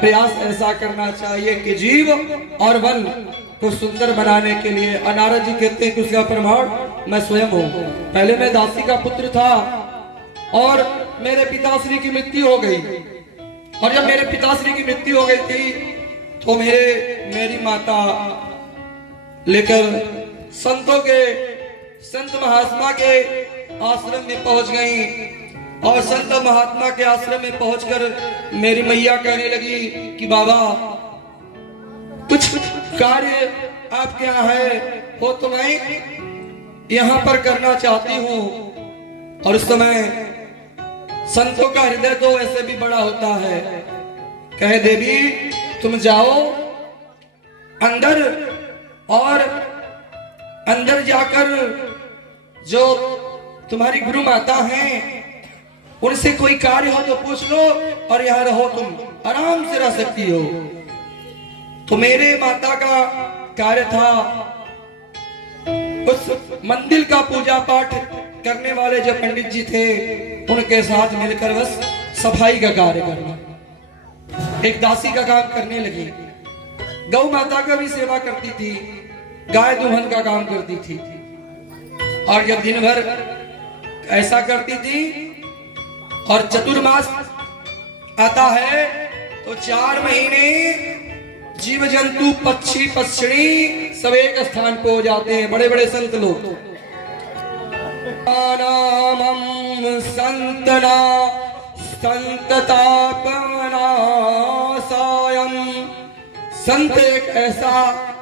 प्रयास ऐसा करना चाहिए कि जीव और वन को सुंदर बनाने के लिए नारद जी कहते हैं कि उसका प्रमाण मैं स्वयं हूँ। पहले मैं दासी का पुत्र था और मेरे पिताश्री की मृत्यु हो गई, और जब मेरे पिताश्री की मृत्यु हो गई थी तो मेरी माता लेकर संत महात्मा के आश्रम में पहुंच गई, और संत महात्मा के आश्रम में पहुंचकर मेरी मैया कहने लगी कि बाबा कुछ कार्य आपके यहाँ है हो तो मैं यहाँ पर करना चाहती हूँ। और उस समय संतों का हृदय तो ऐसे भी बड़ा होता है। कहे देवी तुम जाओ अंदर, और अंदर जाकर जो तुम्हारी गुरु माता हैं उनसे कोई कार्य हो तो पूछ लो, और यहाँ रहो, तुम आराम से रह सकती हो। तो मेरे माता का कार्य था उस मंदिर का पूजा पाठ करने वाले जो पंडित जी थे उनके साथ मिलकर बस सफाई का कार्य करना। एक दासी का काम करने लगी, गौ माता का भी सेवा करती थी, गाय दुल्हन का काम करती थी। और जब दिन भर ऐसा करती थी और चतुर्मास आता है तो 4 महीने जीव जंतु पक्षी पक्षिणी सब एक स्थान पे हो जाते हैं, बड़े बड़े संत लोग। संतना संत एक ऐसा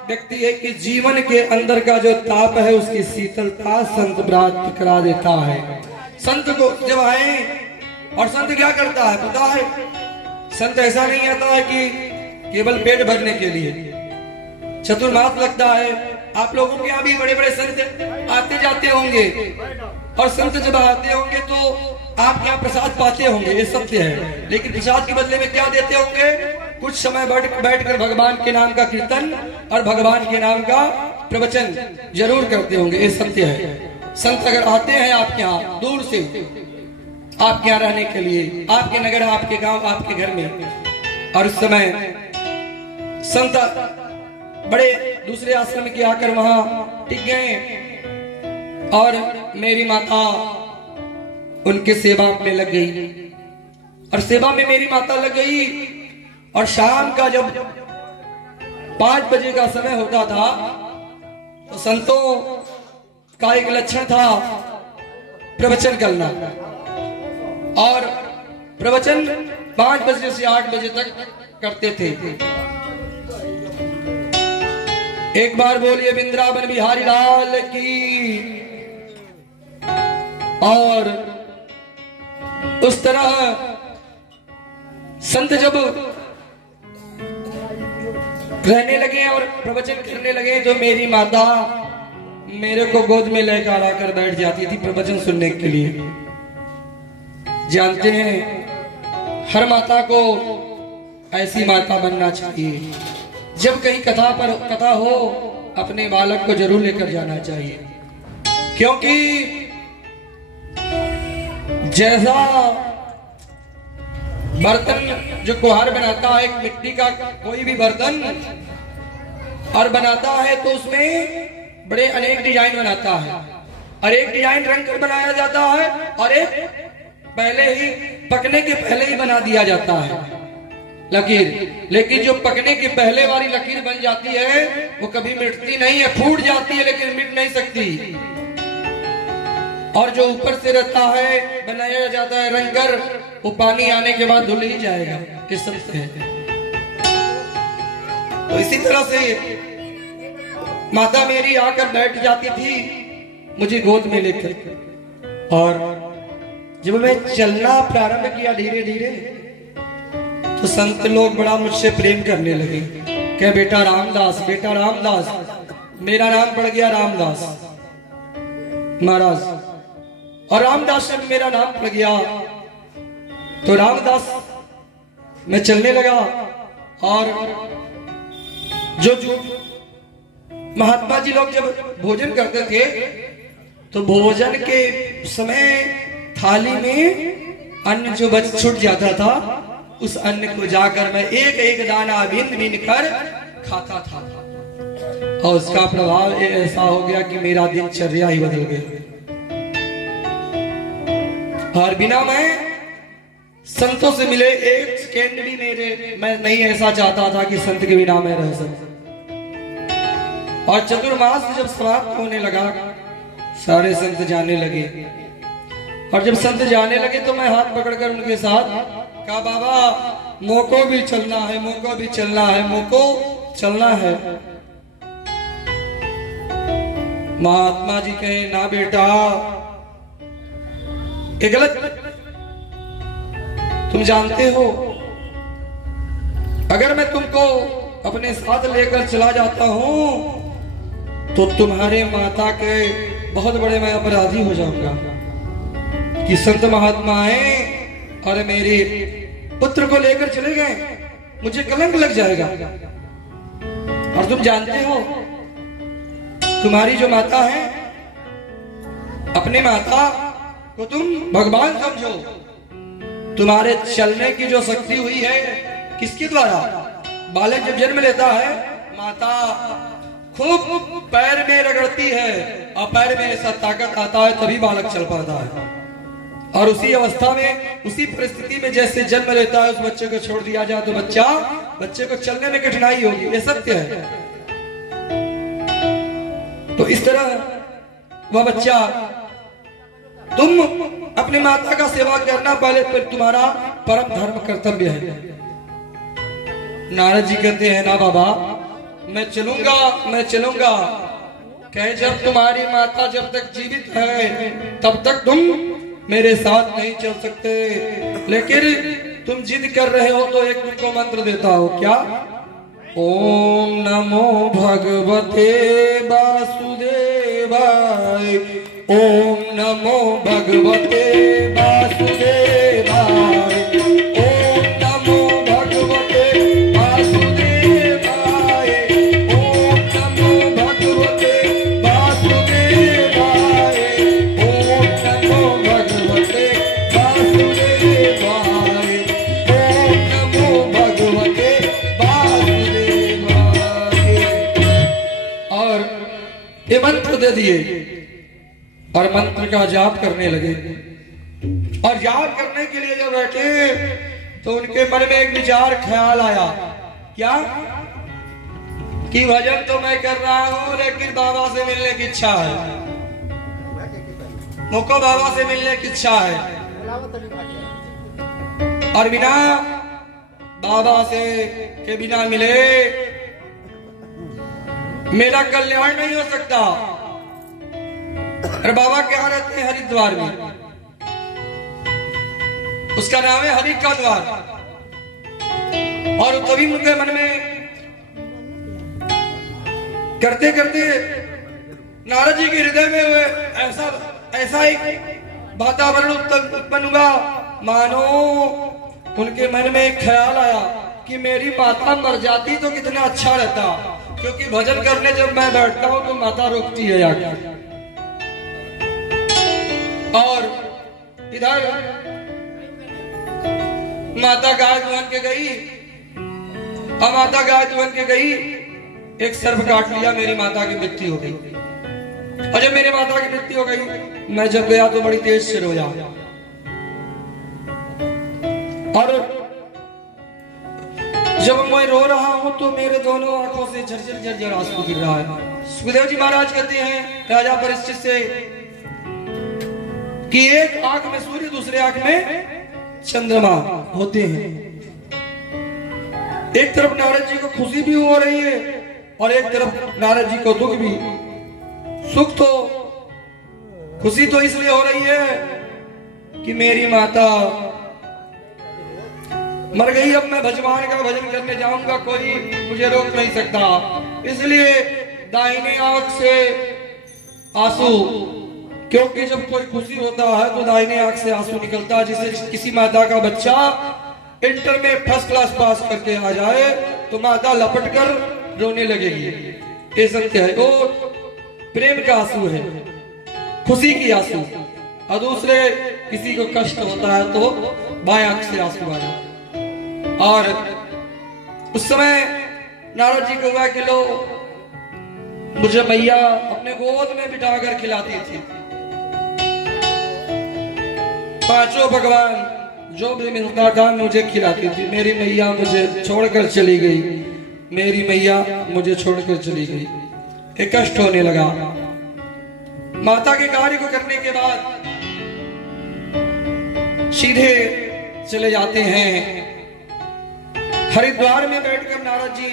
व्यक्ति है कि जीवन के अंदर का जो ताप है उसकी शीतलता संत प्राप्त करा देता है। संत को जब आए, और संत क्या करता है पता है, संत ऐसा नहीं आता है कि केवल पेट भरने के लिए, चतुर्मास लगता है। आप लोगों के यहाँ भी बड़े बड़े संत आते जाते होंगे, और संत जब आते होंगे तो आप यहाँ प्रसाद पाते होंगे, ये सत्य है। लेकिन प्रसाद के बदले में क्या देते होंगे, कुछ समय बैठकर भगवान के नाम का कीर्तन और भगवान के नाम का प्रवचन जरूर करते होंगे, ये सत्य है। संत अगर आते हैं आपके यहाँ दूर से आपके यहाँ रहने के लिए, आपके नगर, आपके गांव, आपके घर में, और उस समय संत बड़े दूसरे आश्रम के आकर वहां टिक गए, और मेरी माता उनके सेवा में लग गई, और सेवा में मेरी माता लग गई। और शाम का जब 5 बजे का समय होता था तो संतों का एक लक्षण था प्रवचन करना, और प्रवचन 5 बजे से 8 बजे तक करते थे। एक बार बोलिए वृंदावन बिहारी लाल की। और उस तरह संत जब रहने लगे और प्रवचन करने लगे तो मेरी माता मेरे को गोद में लेकर आकर बैठ जाती थी प्रवचन सुनने के लिए। जानते हैं हर माता को ऐसी माता बनना चाहिए, जब कहीं कथा हो अपने बालक को जरूर लेकर जाना चाहिए, क्योंकि जैसा बर्तन जो कुम्हार बनाता है, एक मिट्टी का कोई भी बर्तन और बनाता है तो उसमें बड़े अनेक डिजाइन बनाता है, और एक डिजाइन रंग कर बनाया जाता है, और एक पहले ही पकने के पहले ही बना दिया जाता है लकीर। लेकिन जो पकने के पहले वाली लकीर बन जाती है वो कभी मिटती नहीं है, फूट जाती है लेकिन मिट नहीं सकती। और जो ऊपर से रहता है बनाया जाता है रंग कर, वो पानी आने के बाद धुल ही जाएगा, इस सबसे है। तो इसी तरह से माता मेरी आकर बैठ जाती थी मुझे गोद में लेकर, और जब मैं चलना प्रारंभ किया धीरे धीरे तो संत लोग बड़ा मुझसे प्रेम करने लगे। क्या बेटा रामदास, बेटा रामदास, मेरा नाम पड़ गया रामदास महाराज, और रामदास से मेरा नाम पड़ गया तो रामदास मैं चलने लगा। और जो महात्मा जी लोग जब भोजन करते थे तो भोजन के समय थाली में अन्न जो छूट जाता था उस अन्न को जाकर मैं एक एक दाना बीन बीन कर खाता था और उसका प्रभाव ऐसा हो गया कि मेरा दिनचर्या ही बदल गया। और बिना मैं संतों से मिले एक सेकेंड भी मैं नहीं ऐसा चाहता था कि संत के बिना मैं रह सकूं। और चतुर्मास जब समाप्त होने लगा, सारे संत जाने लगे और जब संत जाने लगे तो मैं हाथ पकड़कर उनके साथ कहा, बाबा मोको भी चलना है, मोको भी चलना है, मोको चलना है। महात्मा जी कहे, ना बेटा ये गलत, तुम जानते हो अगर मैं तुमको अपने साथ लेकर चला जाता हूं तो तुम्हारे माता के बहुत बड़े मैं अपराधी हो जाऊंगा कि संत महात्मा आए और मेरे पुत्र को लेकर चले गए, मुझे कलंक लग जाएगा। और तुम जानते हो तुम्हारी जो माता है, अपने माता को तुम भगवान समझो। तुम्हारे चलने की जो शक्ति हुई है किसके द्वारा? बालक जब जन्म लेता है माता खूब पैर में रगड़ती है और पैर में ऐसा ताकत आता है तभी बालक चल पाता है। और उसी अवस्था में, उसी परिस्थिति में जैसे जन्म लेता है, उस बच्चे को छोड़ दिया जाए तो बच्चे को चलने में कठिनाई होगी, ये सत्य है। तो इस तरह वह बच्चा, तुम अपनी माता का सेवा करना पहले फिर तुम्हारा परम धर्म कर्तव्य है। नारद जी कहते हैं, ना बाबा मैं चलूंगा, मैं चलूंगा। कहे जब तुम्हारी माता जब तक जीवित है तब तक तुम मेरे साथ नहीं चल सकते, लेकिन तुम जिद कर रहे हो तो एक तुमको मंत्र देता हो। क्या? ओम नमो भगवते वासुदेवाय, ओम नमो भगवते वासुदेवाय, ओम नमो भगवते वासुदेवाय, ओम नमो भगवते वासुदेवाय, ओम नमो भगवते वासुदेवाय, ओम नमो भगवते वासुदेवाय। और ये मंत्र दे दिए और मंत्र का जाप करने लगे। और जाप करने के लिए जब बैठे तो उनके मन में एक विचार ख्याल आया। क्या? कि भजन तो मैं कर रहा हूं लेकिन बाबा से मिलने की इच्छा है, मुझको बाबा से मिलने की इच्छा है। और बिना बाबा से के बिना मिले मेरा कल्याण नहीं हो सकता। और बाबा क्या रहते हैं? हरिद्वार में, उसका नाम है हरि का द्वार। और तभी उनके मन में करते करते नारद जी के हृदय में हुए ऐसा एक वातावरण उत्पन्न हुआ, मानो उनके मन में एक ख्याल आया कि मेरी माता मर जाती तो कितना अच्छा रहता, क्योंकि भजन करने जब मैं बैठता हूं तो माता रोकती है आके। और इधर माता गाय दुहन के गई, और माता गाय दुहन के गई, एक सर्प काट लिया, मेरी माता की मृत्यु हो गई। और जब मेरी माता की मृत्यु हो गई, मैं जब गया तो बड़ी तेज से रोया। और जब मैं रो रहा हूं तो मेरे दोनों आंखों से झरझर झरझर आंसू गिर रहा है। सुखदेव जी महाराज कहते हैं राजा परीक्षित से कि एक आंख में सूर्य दूसरे आंख में चंद्रमा होते हैं। एक तरफ नारद जी को खुशी भी हो रही है और एक तरफ नारद जी को दुख भी। सुख तो, खुशी तो इसलिए हो रही है कि मेरी माता मर गई, अब मैं भगवान का भजन करने जाऊंगा, कोई मुझे रोक नहीं सकता। इसलिए दाहिने आंख से आंसू, क्योंकि जब कोई खुशी होता है तो दाहिने आंख से आंसू निकलता है। जिसे किसी माता का बच्चा इंटर में फर्स्ट क्लास पास करके आ जाए तो माता लपट कर रोने लगेगी, ये सत्य है। वो प्रेम का आंसू है, खुशी की आंसू। और दूसरे किसी को कष्ट होता है तो बाएं आंख से आंसू आ जाए। और उस समय नारद जी को हुआ कि लो मुझे मैया अपने गोद में बिठाकर खिलाती थी। पांचों भगवान जो भी मिलता था मुझे खिलाती थी। मेरी मैया मुझे छोड़कर चली गई, मेरी मैया मुझे छोड़कर चली गई। एक कष्ट होने लगा। माता के कार्य को करने के बाद सीधे चले जाते हैं हरिद्वार में बैठकर नारद जी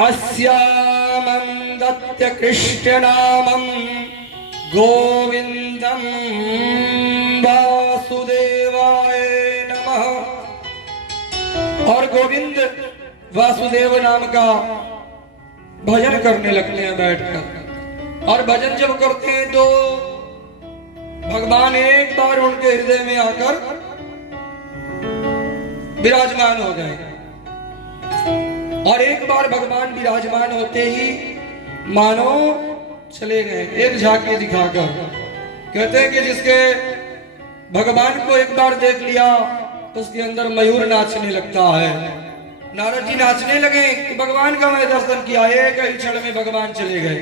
अस्यामं दत्त कृष्ण नामं गोविंदम वासुदेवाय नमः और गोविंद वासुदेव नाम का भजन करने लगते हैं बैठकर। और भजन जब करते हैं तो भगवान एक बार उनके हृदय में आकर विराजमान हो गए। और एक बार भगवान विराजमान होते ही मानो चले गए एक झांकी दिखाकर। कहते हैं कि जिसके भगवान को एक बार देख लिया उसके अंदर मयूर नाचने लगता है। नारद जी नाचने लगे कि भगवान का मैं दर्शन किया। एक ही क्षण में भगवान चले गए।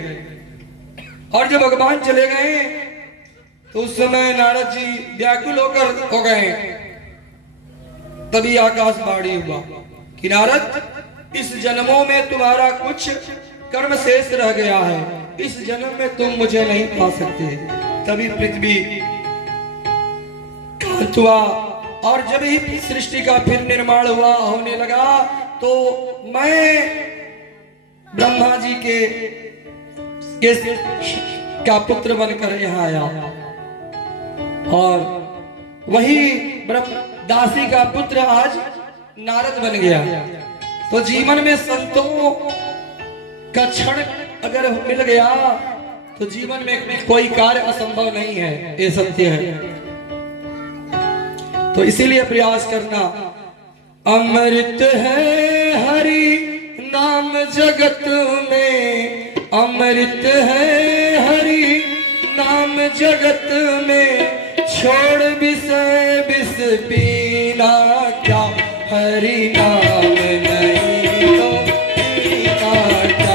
और जब भगवान चले गए तो उस समय नारद जी व्याकुल होकर हो गए। तभी आकाशवाणी हुआ कि नारद इस जन्मों में तुम्हारा कुछ कर्म शेष रह गया है, इस जन्म में तुम मुझे नहीं पा सकते। तभी पृथ्वी कांत हुआ और जब ही सृष्टि का फिर निर्माण हुआ होने लगा तो मैं ब्रह्मा जी के का पुत्र बनकर यहाँ आया और वही दासी का पुत्र आज नारद बन गया। तो जीवन में संतों का क्षण अगर मिल गया तो जीवन में कोई कार्य असंभव नहीं है, ये सत्य है। तो इसीलिए प्रयास करना। अमृत है हरि नाम जगत में, अमृत है हरि नाम जगत में, छोड़ विषय विष पीना क्या हरि नाम नहीं तो पीना क्या,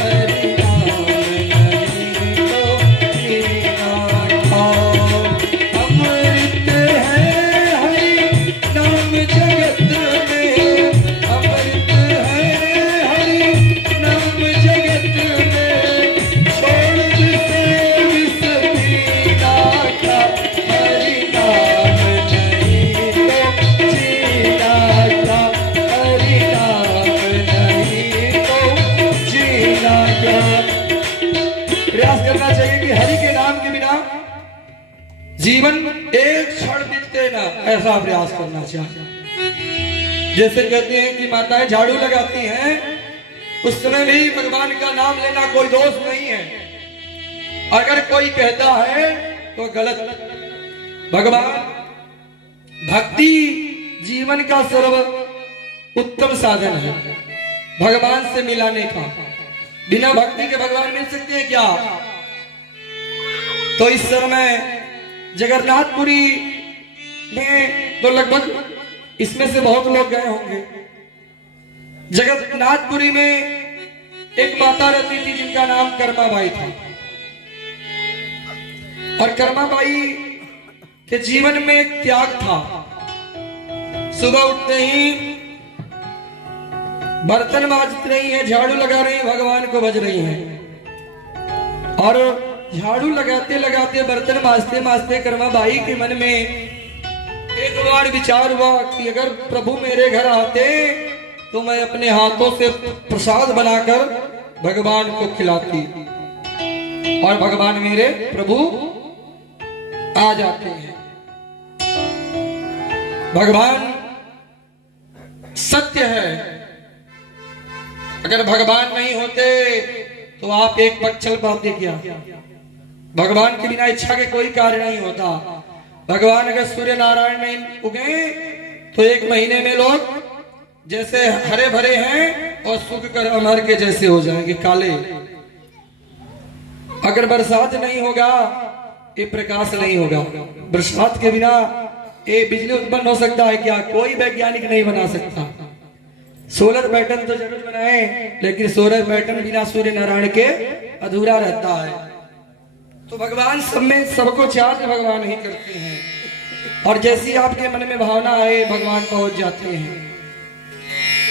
हरि नाम नहीं तो पीना क्या। अमृत है हरि नाम जगत में, अमृत है हरि नाम जगत में, छोड़ विषय विष पीना क्या हरि नाम नहीं तो जीना क्या, हरि नाम नहीं तो जीना क्या। प्रयास करना चाहिए कि हरि के नाम के बिना जीवन एक क्षण बीतते ना, ऐसा प्रयास करना चाहिए। जैसे कहते हैं कि माताएं झाड़ू लगाती हैं उस समय भी भगवान का नाम लेना कोई दोष नहीं है। अगर कोई कहता है तो गलत। भगवान भक्ति जीवन का सर्व उत्तम साधन है भगवान से मिलाने का। बिना भक्ति के भगवान मिल सकते हैं क्या? तो इस समय जगन्नाथपुरी में तो लगभग इसमें से बहुत लोग गए होंगे। जगन्नाथपुरी में एक माता रहती थी जिनका नाम कर्माबाई था। और कर्माबाई के जीवन में एक त्याग था। सुबह उठते ही बर्तन मांज रही है, झाड़ू लगा रही है, भगवान को भज रही है। और झाड़ू लगाते लगाते बर्तन मांजते मांजते कर्माबाई के मन में एक बार विचार हुआ कि अगर प्रभु मेरे घर आते तो मैं अपने हाथों से प्रसाद बनाकर भगवान को खिलाती और भगवान मेरे प्रभु आ जाते हैं। भगवान सत्य है। अगर भगवान नहीं होते तो आप एक पग चल पाते क्या? भगवान के बिना इच्छा के कोई कार्य नहीं होता। भगवान अगर सूर्य नारायण नहीं उगे तो एक महीने में लोग जैसे हरे भरे हैं और सूख कर अमर के जैसे हो जाएंगे, काले। अगर बरसात नहीं होगा ये प्रकाश नहीं होगा। बरसात के बिना कि बिजली उत्पन्न हो सकता है क्या? कोई वैज्ञानिक नहीं बना सकता। सोलर पैटर्न तो जरूर बनाए, लेकिन सोलर पैटर्न बिना सूर्य नारायण के अधूरा रहता है। तो भगवान सब में सबको चार्ज भगवान ही करते हैं, और जैसी आपके मन में भावना आए भगवान पहुंच जाते हैं।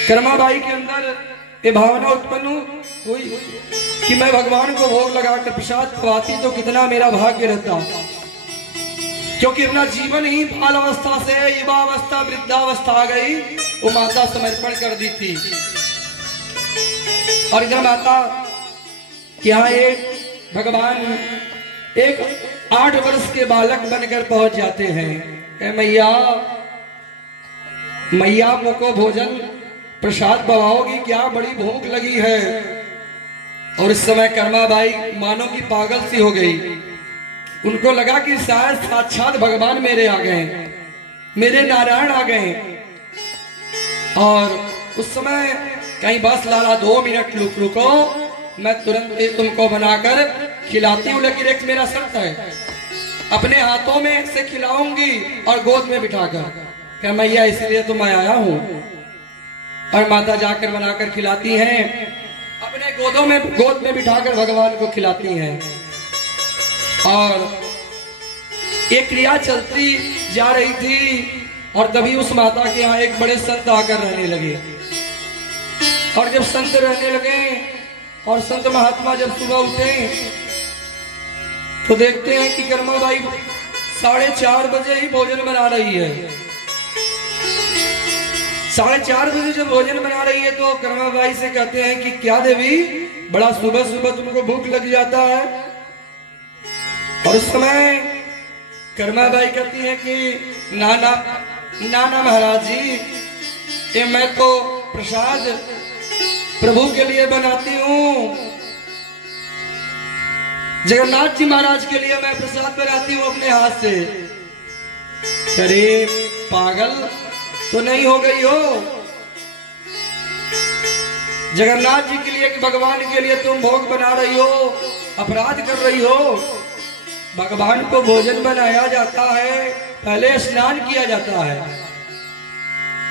कर्माबाई के अंदर ये भावना उत्पन्न हुई कि मैं भगवान को भोग लगाकर प्रसाद खवाती तो कितना मेरा भाग्य रहता, क्योंकि अपना जीवन ही बाल अवस्था से युवा अवस्था वृद्धावस्था आ गई, वो माता समर्पण कर दी थी। और इधर माता क्या एक भगवान एक 8 वर्ष के बालक बनकर पहुंच जाते हैं। मैया मैया मुझको भोजन प्रसाद पवाओगी क्या? बड़ी भूख लगी है। और इस समय कर्माबाई मानो की पागल सी हो गई। उनको लगा कि शायद साक्षात भगवान मेरे आ गए, मेरे नारायण आ गए। और उस समय कहीं बस लाला 2 मिनट रुको, मैं तुरंत तुमको बनाकर खिलाती हूँ, लेकिन एक मेरा शर्त है, अपने हाथों में से खिलाऊंगी और गोद में बिठाकर। क्या मैया इसलिए तो मैं आया हूँ। और माता जाकर बनाकर खिलाती हैं, अपने गोद में बिठाकर भगवान को खिलाती हैं। और एक क्रिया चलती जा रही थी, और तभी उस माता के यहाँ एक बड़े संत आकर रहने लगे। और जब संत रहने लगे और संत महात्मा जब सुबह उठे तो देखते हैं कि कर्माबाई 4:30 बजे ही भोजन बना रही है। 4:30 बजे जब भोजन बना रही है तो कर्माबाई से कहते हैं कि क्या देवी, बड़ा सुबह सुबह तुमको भूख लग जाता है? और उस समय कर्माबाई कहती है कि नाना महाराज जी, ये मैं तो प्रसाद प्रभु के लिए बनाती हूँ, जगन्नाथ जी महाराज के लिए मैं प्रसाद बनाती हूँ अपने हाथ से। अरे पागल तो नहीं हो गई हो? जगन्नाथ जी के लिए कि भगवान के लिए तुम भोग बना रही हो, अपराध कर रही हो। भगवान को भोजन बनाया जाता है, पहले स्नान किया जाता है,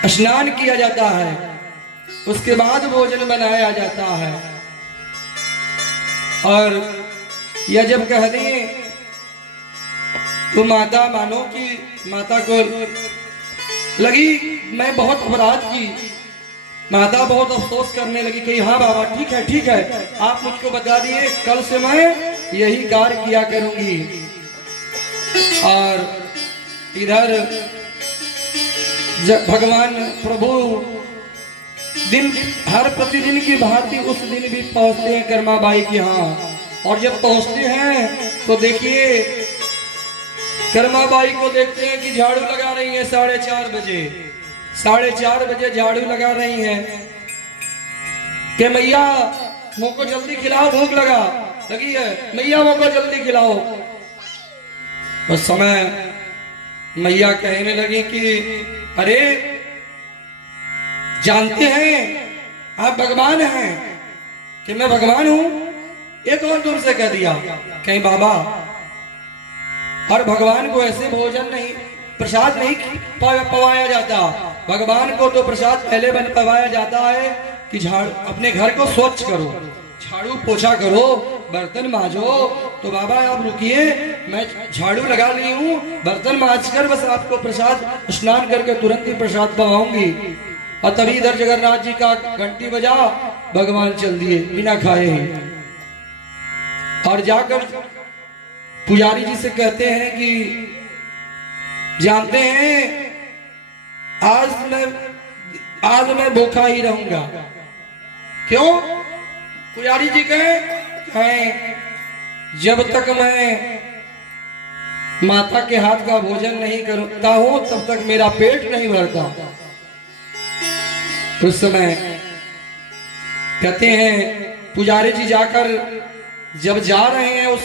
स्नान किया जाता है, उसके बाद भोजन बनाया जाता है। और यह जब कह दिए तो माता मानो कि माता को लगी मैं बहुत अपराध की। माता बहुत अफसोस करने लगी कि हाँ बाबा ठीक है, आप मुझको बता दिए, कल से मैं यही कार्य किया करूंगी। और इधर जब भगवान प्रभु दिन हर प्रतिदिन की भांति उस दिन भी पहुंचते हैं कर्माबाई के यहाँ। और जब पहुंचते हैं तो देखिए कर्माबाई को देखते हैं कि झाड़ू लगा रही है 4:30 बजे। 4:30 बजे झाड़ू लगा रही हैं कि मैया मुझको जल्दी खिलाओ, भूख लगी है, मैया मुझको जल्दी खिलाओ। उस समय मैया कहने लगी कि अरे जानते हैं आप भगवान हैं कि मैं भगवान हूं? ये कौन तुमसे कह दिया? कहीं बाबा, और भगवान को ऐसे भोजन नहीं, प्रसाद नहीं पवाया जाता। भगवान को तो प्रसाद पहले पवाया जाता है कि अपने घर को स्वच्छ करो, झाड़ू पोछा करो, बर्तन मांजो। तो बाबा आप रुकिए, मैं झाड़ू लगा ली हूँ, बर्तन मांज कर बस आपको प्रसाद स्नान करके तुरंत ही प्रसाद पवाऊंगी। और तभी इधर जगन्नाथ जी का घंटी बजा, भगवान चल दिए बिना खाए ही। और जाकर पुजारी जी से कहते हैं कि जानते हैं आज मैं भूखा ही रहूंगा। क्यों? पुजारी जी कहें जब तक मैं माता के हाथ का भोजन नहीं करता हूं तब तक मेरा पेट नहीं भरता। उस समय कहते हैं पुजारी जी जाकर जब जा रहे हैं उस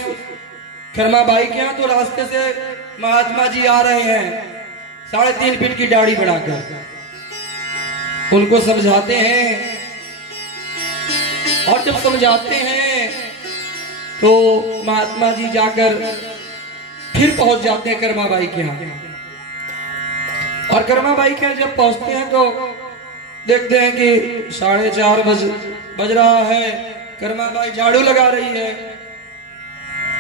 कर्माबाई के यहाँ, तो रास्ते से महात्मा जी आ रहे हैं 3.5 फीट की दाढ़ी बढ़ाकर, उनको समझाते हैं। और जब समझाते हैं तो महात्मा जी जाकर फिर पहुंच जाते हैं कर्माबाई के यहाँ। और कर्मा बाई के जब पहुंचते हैं तो देखते हैं कि 4:30 बज रहा है। कर्मा बाई झाड़ू लगा रही है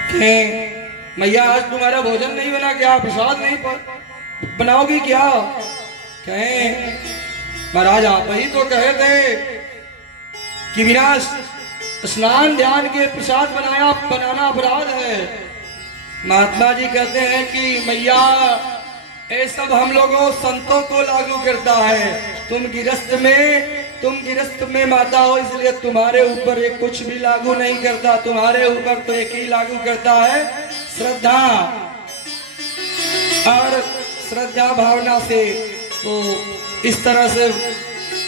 कि मैया आज तुम्हारा भोजन नहीं बना क्या, प्रसाद नहीं बनाओगी क्या? कहें महाराज आप ही तो कहे थे कि बिना स्नान ध्यान के प्रसाद बनाना अपराध है। महात्मा जी कहते हैं कि मैया ये सब हम लोगों संतों को लागू करता है, तुम गिरस्त में माता हो इसलिए तुम्हारे ऊपर ये कुछ भी लागू नहीं करता, तुम्हारे ऊपर तो एक ही लागू करता है श्रद्धा। और श्रद्धा भावना से तो इस तरह से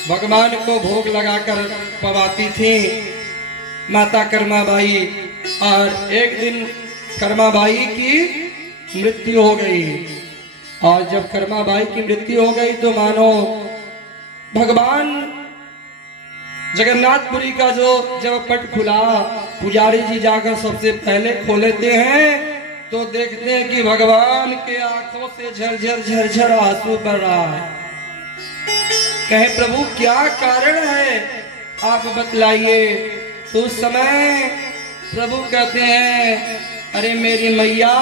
भगवान को भोग लगाकर पवाती थी माता कर्मा बाई। और एक दिन कर्मा बाई की मृत्यु हो गई। और जब कर्मा बाई की मृत्यु हो गई तो मानो भगवान जगन्नाथपुरी का जो जब पट खुला, पुजारी जी जाकर सबसे पहले खोलते हैं तो देखते हैं कि भगवान के आंखों से झरझर झरझर आंसू बह रहा है। कहे प्रभु क्या कारण है आप बतलाइए। तो उस समय प्रभु कहते हैं अरे मेरी मैया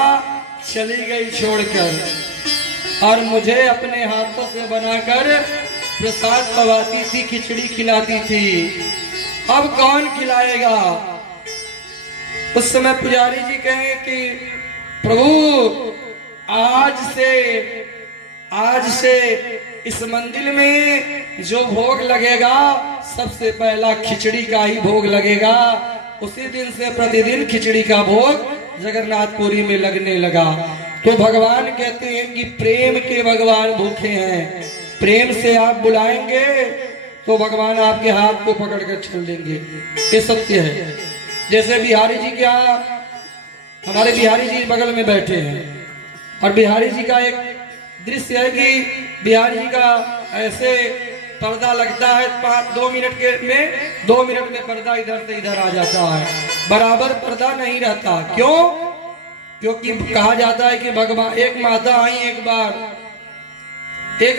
चली गई छोड़कर, और मुझे अपने हाथों से बनाकर प्रसाद पवाती थी, खिचड़ी खिलाती थी, अब कौन खिलाएगा। उस समय पुजारी जी कहे कि प्रभु आज से इस मंदिर में जो भोग लगेगा सबसे पहला खिचड़ी का ही भोग लगेगा। उसी दिन से प्रतिदिन खिचड़ी का भोग जगन्नाथपुरी में लगने लगा। तो भगवान कहते हैं कि प्रेम के भगवान भूखे हैं, प्रेम से आप बुलाएंगे तो भगवान आपके हाथ को पकड़कर चल देंगे। ये सत्य है। जैसे बिहारी जी क्या, हमारे बिहारी जी बगल में बैठे हैं और बिहारी जी का एक दृश्य है कि बिहारी जी का ऐसे पर्दा लगता है 2 मिनट में पर्दा इधर से इधर आ जाता है, बराबर पर्दा नहीं रहता। क्यों? क्योंकि कहा जाता है कि भगवान एक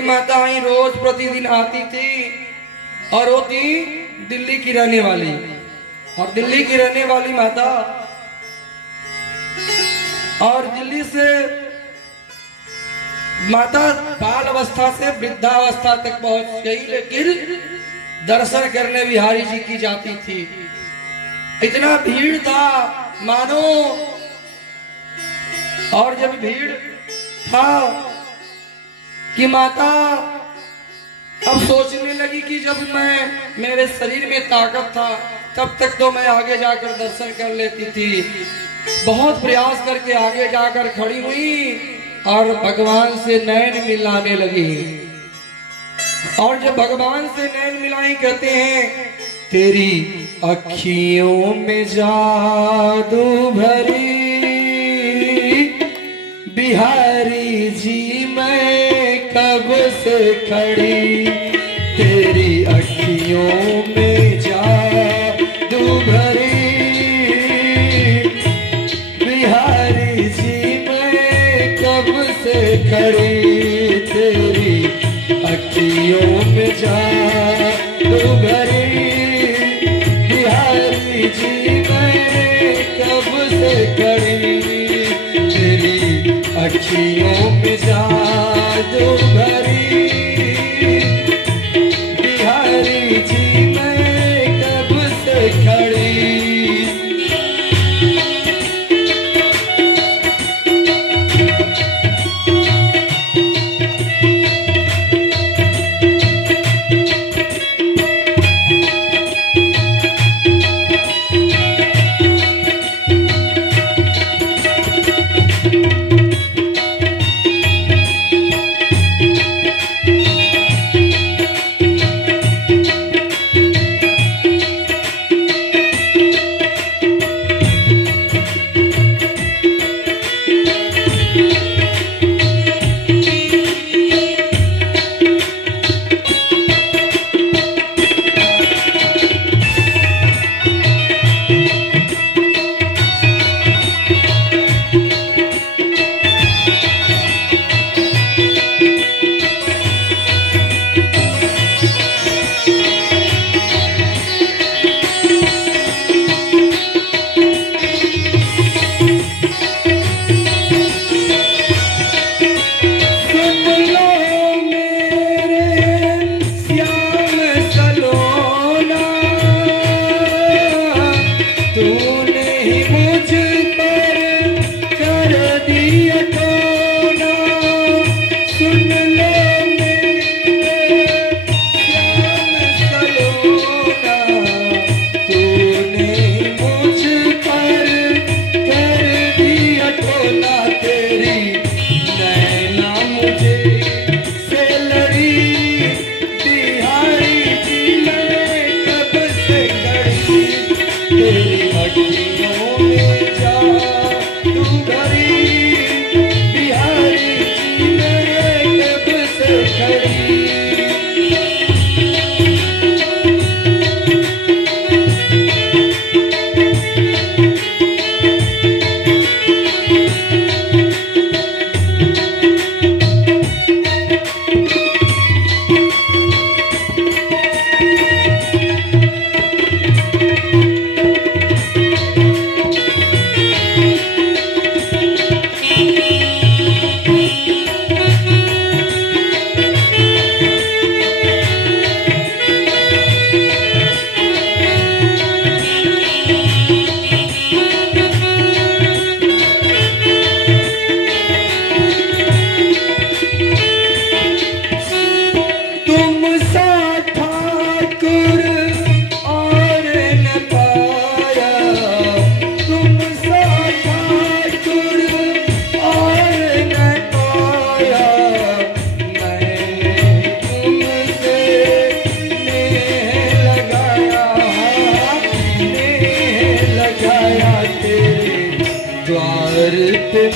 माता आई रोज प्रतिदिन आती थी और वो थी दिल्ली की रहने वाली। और दिल्ली की रहने वाली माता और दिल्ली से माता बाल अवस्था से वृद्धावस्था तक पहुंच गई, लेकिन दर्शन करने बिहारी जी की जाती थी। इतना भीड़ था मानो, और जब भीड़ था कि माता अब सोचने लगी कि जब मेरे शरीर में ताकत था तब तक तो मैं आगे जाकर दर्शन कर लेती थी। बहुत प्रयास करके आगे जाकर खड़ी हुई और भगवान से नैन मिलाने लगी। और जब भगवान से नैन मिलाई कहते हैं तेरी अखियों में जादू भरी बिहारी जी मैं कब से खड़ी, तेरी अखियों में जादू भरी बिहारी जी मैं कब से खड़ी, तेरी अखियों में जादू भरी बिहारी जी मैं कब से खड़ी, तेरी अखियों में जादू भरी बिहारी जी मैं कब से खड़ी।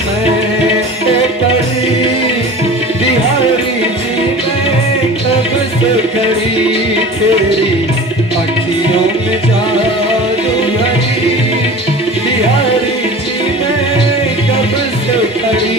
मैं पड़ी, बिहारी जी मैं कब से खड़ी, तेरी अखियों में जादू भरी, बिहारी जी मैं कब से खड़ी।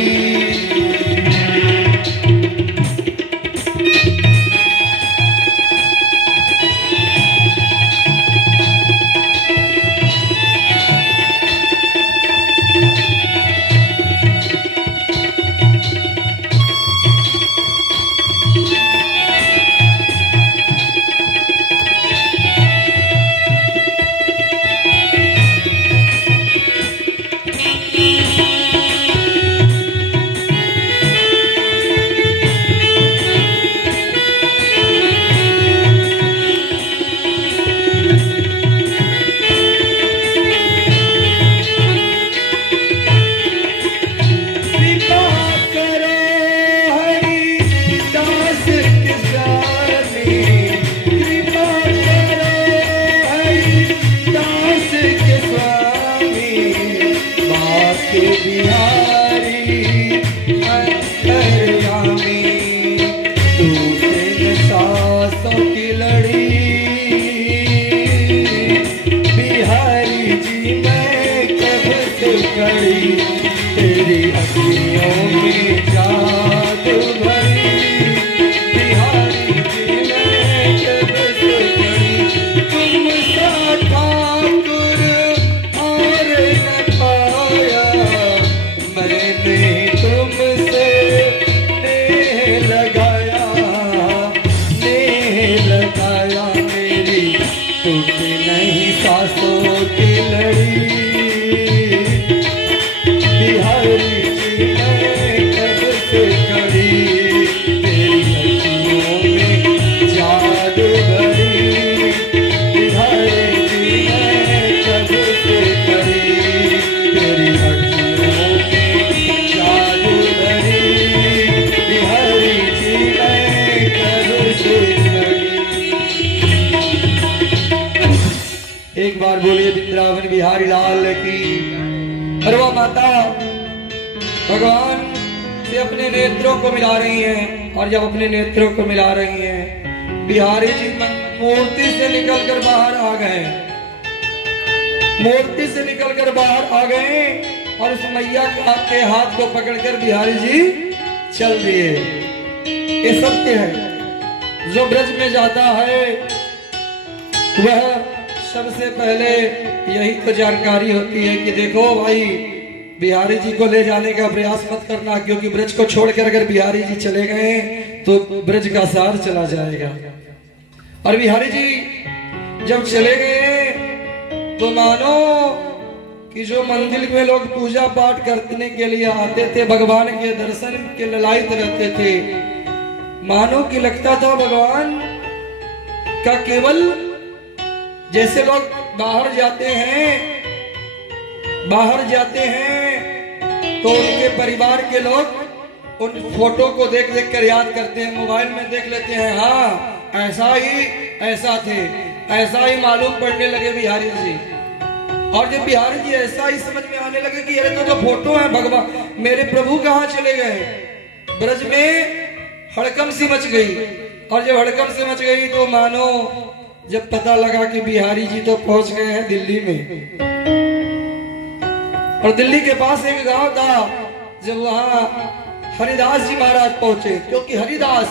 तेरी अखियों में जादू भरी, बिहारी जी मैं कब से खड़ी, तुम सा ठाकुर और न पाया, मैंने तुमसे नेह लगाया, मेरी टूट नहीं सांसों की लड़ी, एक बार बोलिए वृंदावन बिहारी लाल की। अरवा माता भगवान से अपने नेत्रों को मिला रही हैं, और जब अपने नेत्रों को मिला रही हैं, बिहारी जी मूर्ति से निकलकर बाहर आ गए, मूर्ति से निकलकर बाहर आ गए, और उस मैया के हाथ को पकड़कर बिहारी जी चल दिए। ये सत्य है, जो ब्रज में जाता है वह सबसे पहले यही तो जानकारी होती है कि देखो भाई, बिहारी जी को ले जाने का प्रयास मत करना, क्योंकि ब्रज को छोड़कर अगर बिहारी जी चले गए तो ब्रज का सार चला जाएगा। और बिहारी जी जब चले गए तो मानो कि जो मंदिर में लोग पूजा पाठ करने के लिए आते थे, भगवान के दर्शन के ललायत रहते थे, मानो कि लगता था भगवान का केवल, जैसे लोग बाहर जाते हैं तो उनके परिवार के लोग उन फोटो को देख देख कर याद करते हैं, मोबाइल में देख लेते हैं, हाँ ऐसा थे, ऐसा ही मालूम पड़ने लगे बिहारी जी। और जब बिहारी जी ऐसा ही समझ में आने लगे कि अरे तो फोटो है, भगवान मेरे प्रभु कहाँ चले गए, ब्रज में हड़कम सी मच गई। और जब हड़कम से मच गई तो मानो जब पता लगा कि बिहारी जी तो पहुंच गए हैं दिल्ली में, और दिल्ली के पास एक गांव था, जब वहां हरिदास जी महाराज पहुंचे, क्योंकि हरिदास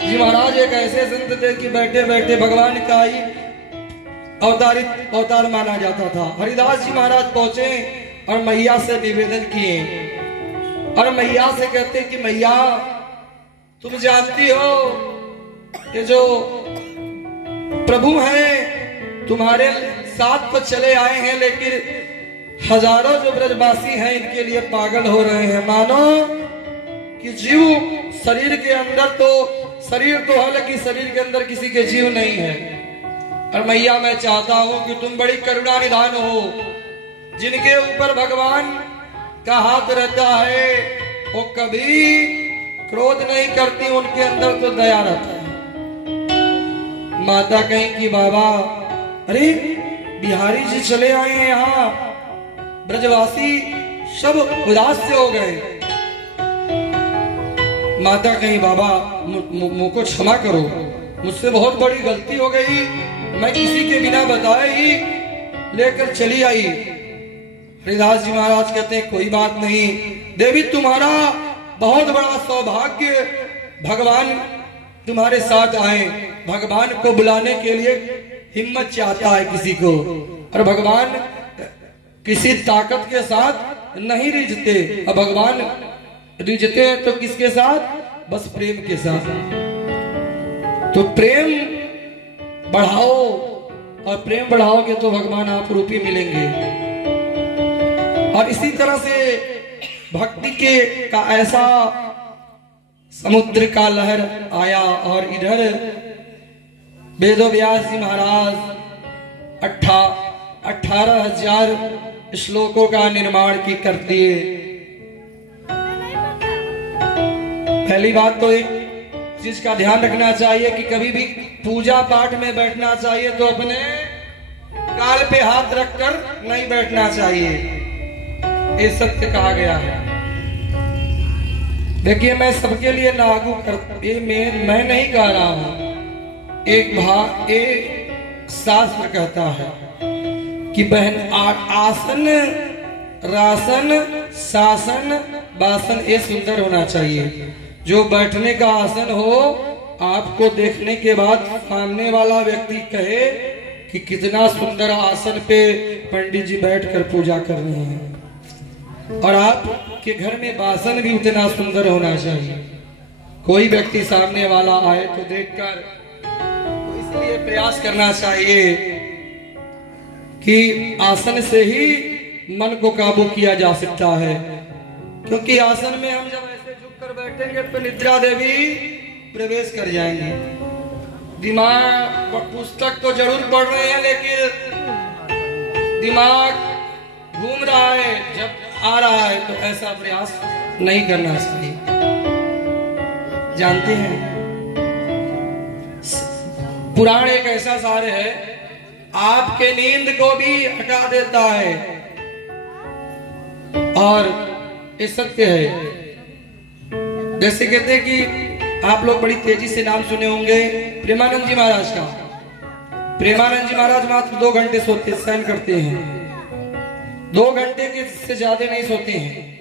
जी महाराज एक ऐसे संत थे कि बैठे बैठे भगवान का ही अवतार माना जाता था। हरिदास जी महाराज पहुंचे और मैया से निवेदन किए, और मैया से कहते कि मैया तुम जानती हो ये जो प्रभु हैं तुम्हारे साथ तो चले आए हैं, लेकिन हजारों जो ब्रजवासी हैं इनके लिए पागल हो रहे हैं। मानो कि जीव शरीर के अंदर तो शरीर तो है, लेकिन शरीर के अंदर किसी के जीव नहीं है। और मैया मैं चाहता हूं कि तुम बड़ी करुणा निधान हो, जिनके ऊपर भगवान का हाथ रहता है वो कभी क्रोध नहीं करती, उनके अंदर तो दया रहता है। माता कहीं कि बाबा अरे बिहारी जी चले आए हैं यहाँ, ब्रजवासी सब उदास से हो गए। माता कहीं बाबा मुझको क्षमा करो, मुझसे बहुत बड़ी गलती हो गई, मैं किसी के बिना बताए ही लेकर चली आई। हरिदास जी महाराज कहते हैं कोई बात नहीं देवी, तुम्हारा बहुत बड़ा सौभाग्य, भगवान तुम्हारे साथ आए। भगवान को बुलाने के लिए हिम्मत चाहता है किसी को, और भगवान किसी ताकत के साथ नहीं रिझते। और भगवान रिझते हैं तो किसके साथ? बस प्रेम के साथ। तो प्रेम बढ़ाओ, और प्रेम बढ़ाओगे तो भगवान आप रूपी मिलेंगे। और इसी तरह से भक्ति के का ऐसा समुद्र का लहर आया, और इधर वेदव्यास जी महाराज 18,000 श्लोकों का निर्माण की कर दिए। पहली बात तो एक चीज का ध्यान रखना चाहिए कि कभी भी पूजा पाठ में बैठना चाहिए तो अपने गाल पे हाथ रखकर नहीं बैठना चाहिए, ये सत्य कहा गया है। देखिए मैं सबके लिए लागू कर, ये मैं नहीं कह रहा हूं, एक शास्त्र कहता है कि बहन आसन, रासन, शासन, बासन ये सुंदर होना चाहिए। जो बैठने का आसन हो, आपको देखने के बाद सामने वाला व्यक्ति कहे कि कितना सुंदर आसन पे पंडित जी बैठकर पूजा कर रहे हैं, और आपके घर में बासन भी उतना सुंदर होना चाहिए। कोई व्यक्ति सामने वाला आए तो देखकर तो इसलिए प्रयास करना चाहिए कि आसन से ही मन को काबू किया जा सकता है, क्योंकि आसन में हम जब ऐसे झुककर बैठेंगे तो निद्रा देवी प्रवेश कर जाएंगे। दिमाग पुस्तक तो जरूर पढ़ रहे हैं, लेकिन दिमाग घूम रहा है, जब आ रहा है तो ऐसा प्रयास नहीं करना चाहिए। जानते हैं पुराण एक ऐसा सार है, आपके नींद को भी हटा देता है, और ये सत्य है। जैसे कहते हैं कि आप लोग बड़ी तेजी से नाम सुने होंगे प्रेमानंद जी महाराज का। प्रेमानंद जी महाराज मात्र 2 घंटे सोते सहन करते हैं, 2 घंटे के से ज्यादा नहीं सोते हैं।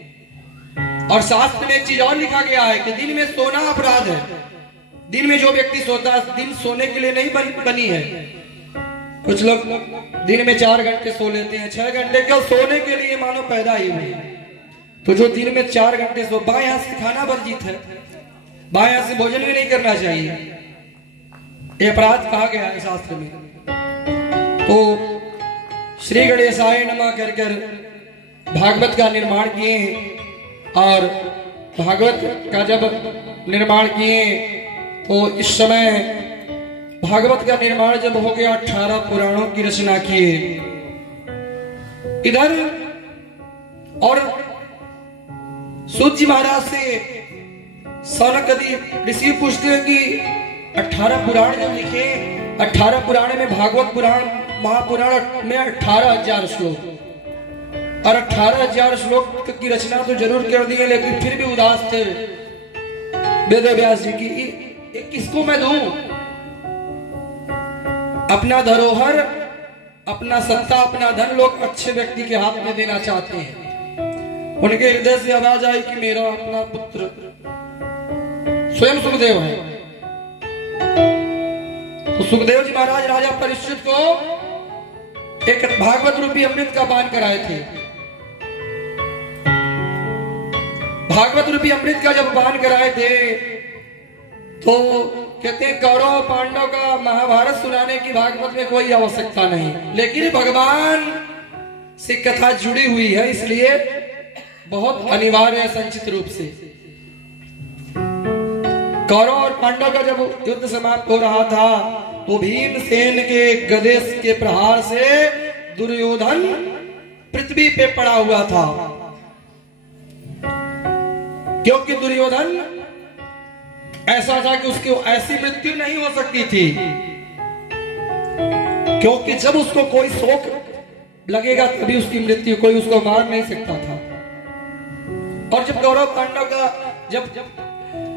और शास्त्र में एक चीज और लिखा गया है कि दिन में सोना अपराध है। दिन में जो व्यक्ति सोता है, दिन सोने के लिए नहीं बनी है। कुछ लोग दिन में 4 घंटे सो लेते हैं, 6 घंटे क्यों सोने के लिए मानो पैदा ही हुई। तो जो दिन में 4 घंटे सो, बाएं हाथ से खाना वर्जित है, बाएं हाथ से भोजन भी नहीं करना चाहिए, ये अपराध कहा गया है शास्त्र में। तो श्री गणेशाय नमः कर कर भागवत का निर्माण किए, और भागवत का जब निर्माण किए तो इस समय भागवत का निर्माण जब हो गया, 18 पुराणों की रचना किए इधर। और सूत जी महाराज से सौनक ऋषि पूछते हैं कि 18 पुराण जब लिखे, 18 पुराण में भागवत पुराण महापुराण में 18,000 श्लोक, और 18,000 श्लोक की रचना तो जरूर कर दी है, लेकिन फिर भी उदास थे वेदव्यास जी की किसको मैं दूं? अपना धरोहर, अपना सत्ता, अपना धन लोग अच्छे व्यक्ति के हाथ में देना चाहते हैं। उनके हृदय से आवाज आई कि मेरा अपना पुत्र स्वयं सुखदेव है। तो सुखदेव जी महाराज राजा परीक्षित को एक भागवत रूपी अमृत का पान कराए थे। भागवत रूपी अमृत का जब पान कराए थे तो कहते हैं कौरव पांडव का महाभारत सुनाने की भागवत में कोई आवश्यकता नहीं, लेकिन भगवान से कथा जुड़ी हुई है, इसलिए बहुत अनिवार्य है संचित रूप से। कौरव और पांडव का जब युद्ध समाप्त हो रहा था तो भीमसेन के गदे के प्रहार से दुर्योधन पृथ्वी पे पड़ा हुआ था, क्योंकि दुर्योधन ऐसा था कि उसकी ऐसी मृत्यु नहीं हो सकती थी, क्योंकि जब उसको कोई शोक लगेगा तभी उसकी मृत्यु, कोई उसको मार नहीं सकता था। और जब कौरव पांडव का जब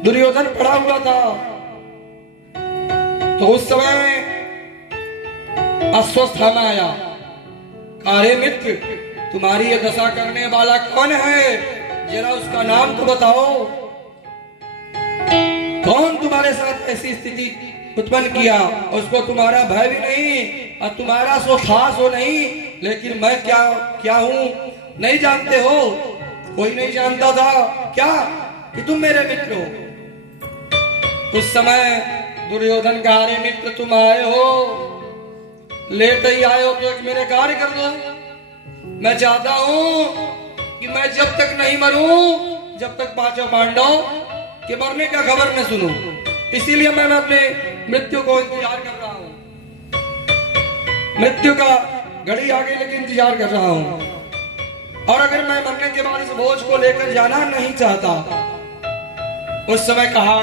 दुर्योधन पड़ा हुआ था तो उस समय अश्वस्थामा आया। अरे मित्र, तुम्हारी ये दशा करने वाला कौन है, जरा उसका नाम तो बताओ। कौन तुम्हारे साथ ऐसी स्थिति उत्पन्न किया? उसको तुम्हारा भय भी नहीं और तुम्हारा सो खास हो नहीं, लेकिन मैं क्या हूं नहीं जानते हो? कोई नहीं जानता था क्या कि तुम मेरे मित्र हो? उस समय दुर्योधन का, अरे मित्र तुम आए हो, लेट ही आए हो तो एक मेरे कार्य कर दो। मैं चाहता हूं कि मैं जब तक नहीं मरूं, जब तक पांचों पांडव के मरने का खबर न सुनूं, इसीलिए मैं अपने मृत्यु को इंतजार कर रहा हूं। मृत्यु का घड़ी आगे लेके इंतजार कर रहा हूं। और अगर मैं मरने के बाद इस बोझ को लेकर जाना नहीं चाहता, उस समय कहा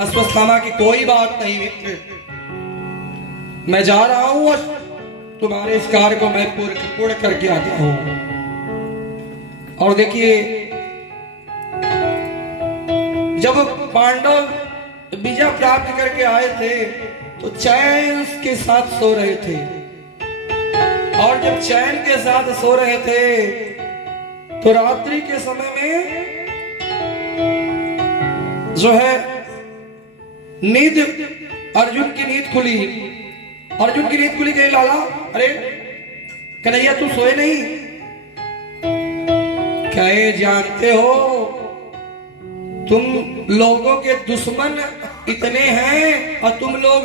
अश्वस्थामा की कोई बात नहीं मित्र, मैं जा रहा हूं और तुम्हारे इस कार्य को मैं पूर्ण करके आता हूं। और देखिए, जब पांडव विजय प्राप्त करके आए थे तो चैन के साथ सो रहे थे। और जब चैन के साथ सो रहे थे तो रात्रि के समय में जो है नींद, अर्जुन की नींद खुली। अर्जुन की नींद खुली, कही लाला, अरे कन्हैया तू सोए नहीं? कहे जानते हो तुम लोगों के दुश्मन इतने हैं और तुम लोग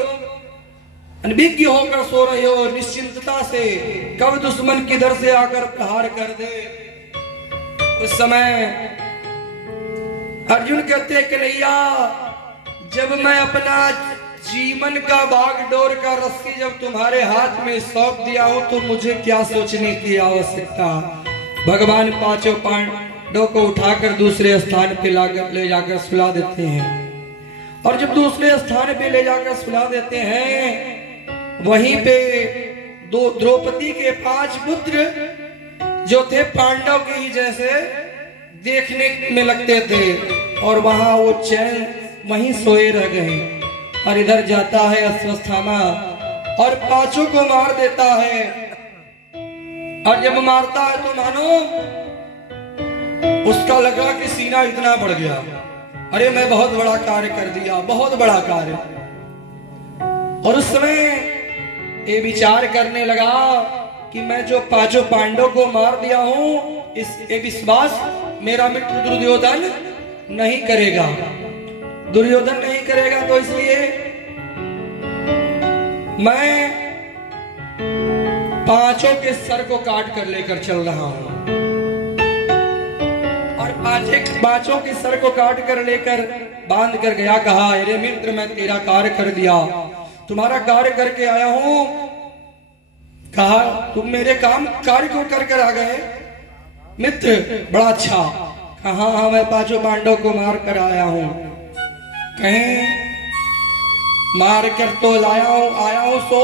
अनभिज्ञ होकर सो रहे हो निश्चिंतता से, कब दुश्मन किधर से आकर प्रहार कर दे। उस समय अर्जुन कहते कन्हैया, जब मैं अपना जीवन का बागडोर का रस्सी जब तुम्हारे हाथ में सौंप दिया हूं तो मुझे क्या सोचने की आवश्यकता। भगवान पांचों पांडवों को उठाकर दूसरे स्थान पे ले जाकर सुला देते हैं। और जब दूसरे स्थान पे ले जाकर सुला देते हैं, वहीं पे द्रौपदी के 5 पुत्र जो थे पांडव के ही जैसे देखने में लगते थे, और वहां वो चैन वहीं सोए रह गए। और इधर जाता है अश्वस्थामा और 5 को मार देता है। और जब मारता है तो मानो उसका लगा कि सीना इतना बढ़ गया, अरे मैं बहुत बड़ा कार्य कर दिया, बहुत बड़ा कार्य। और उस समय ये विचार करने लगा कि मैं जो 5 पांडवों को मार दिया हूं, ये विश्वास मेरा मित्र दुर्योधन नहीं करेगा। दुर्योधन नहीं करेगा, तो इसलिए मैं 5 के सर को काट कर लेकर चल रहा हूं। और 5 के सर को काट कर लेकर बांध कर गया। कहा अरे मित्र, मैं तेरा कार्य कर दिया, तुम्हारा कार्य करके आया हूं। कहा तुम मेरे कार्य को कर आ गए मित्र, बड़ा अच्छा। कहा हाँ, मैं 5 पांडवों को मार कर आया हूं। कहीं मार कर तो आया हूं सो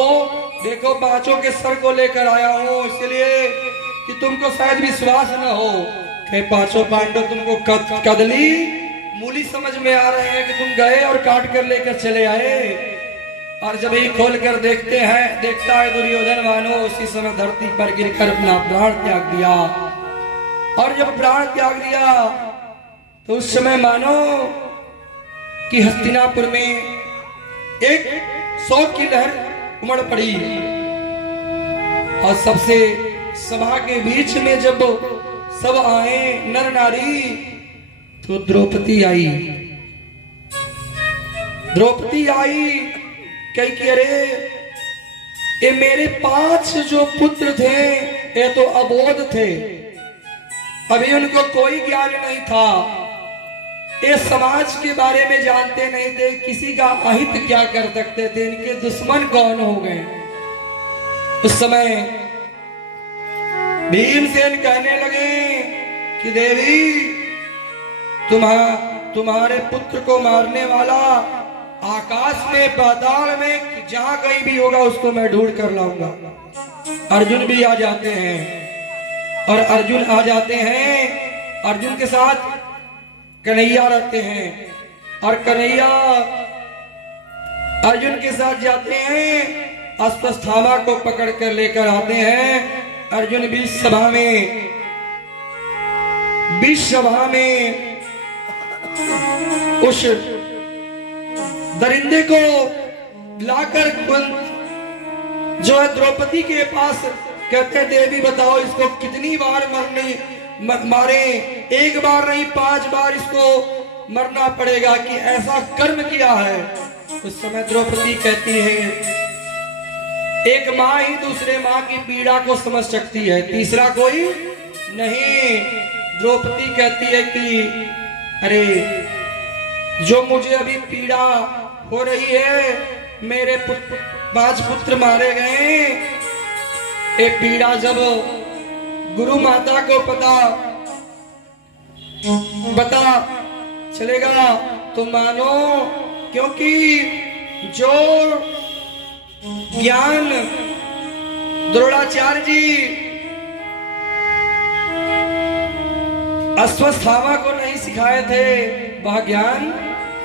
देखो 5 के सर को लेकर आया हूं, इसलिए कि तुमको शायद विश्वास न हो। कहीं 5 पांडव तुमको कदली मूली समझ में आ रहे हैं कि तुम गए और काट कर लेकर चले आए। और जब ही खोल कर देखता है दुर्योधन, मानो उसी समय धरती पर गिरकर अपना प्राण त्याग दिया। और जब प्राण त्याग दिया तो उस समय मानो कि हस्तिनापुर में एक शोक की लहर उमड़ पड़ी। और सबसे सभा के बीच में जब सब आए नर नारी, तो द्रौपदी आई। द्रौपदी आई कही कि अरे ये मेरे 5 जो पुत्र थे ये तो अबोध थे, अभी उनको कोई ज्ञान नहीं था, ये समाज के बारे में जानते नहीं थे, किसी का अहित क्या कर सकते थे, इनके दुश्मन कौन हो गए। उस समय भीमसेन कहने लगे कि देवी, तुम्हारे पुत्र को मारने वाला आकाश में पाताल में जहां कहीं भी होगा उसको मैं ढूंढ कर लाऊंगा। अर्जुन भी आ जाते हैं। और अर्जुन आ जाते हैं अर्जुन के साथ कन्हैया रहते हैं और कन्हैया अर्जुन के साथ जाते हैं, अश्वत्थामा को पकड़ कर लेकर आते हैं। अर्जुन बीच सभा में उस दरिंदे को लाकर जो है द्रौपदी के पास कहते हैं, देवी बताओ इसको कितनी बार मारे? एक बार नहीं 5 बार इसको मरना पड़ेगा कि ऐसा कर्म किया है। उस समय द्रौपदी कहती है, एक माँ ही दूसरे माँ की पीड़ा को समझ सकती है, तीसरा कोई नहीं। द्रौपदी कहती है कि अरे जो मुझे अभी पीड़ा हो रही है, मेरे 5 पुत्र मारे गए, ये पीड़ा जब गुरु माता को पता चलेगा तो मानो, क्योंकि जो ज्ञान द्रोणाचार्य जी अश्वत्थामा को नहीं सिखाए थे, वह ज्ञान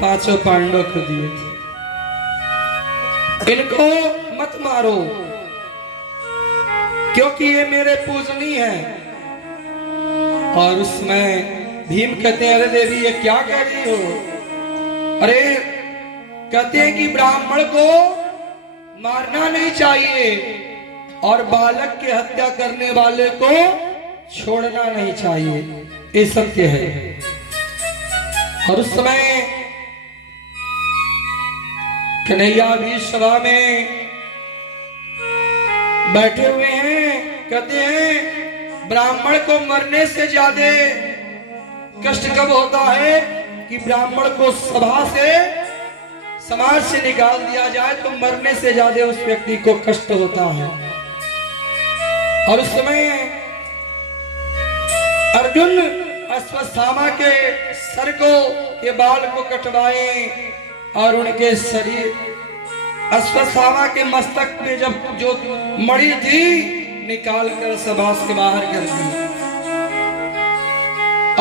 5 पांडवों को दिए थे। इनको मत मारो क्योंकि ये मेरे पूजनी है। और उसमें भीम कहते हैं, अरे देवी ये क्या कह रही हो? अरे कहते हैं कि ब्राह्मण को मारना नहीं चाहिए और बालक की हत्या करने वाले को छोड़ना नहीं चाहिए, ये सत्य है। और उस समय कन्हैया भी सभा में बैठे हुए हैं, कहते हैं ब्राह्मण को मरने से ज्यादा कष्ट कब होता है कि ब्राह्मण को सभा से समाज से निकाल दिया जाए, तो मरने से ज्यादा उस व्यक्ति को कष्ट होता है। और उस समय अर्जुन अश्वत्थामा के सर के बाल को कटवाए और उनके शरीर अश्वत्थामा के मस्तक पे जब जो मणि थी निकाल कर सभा से बाहर कर दी।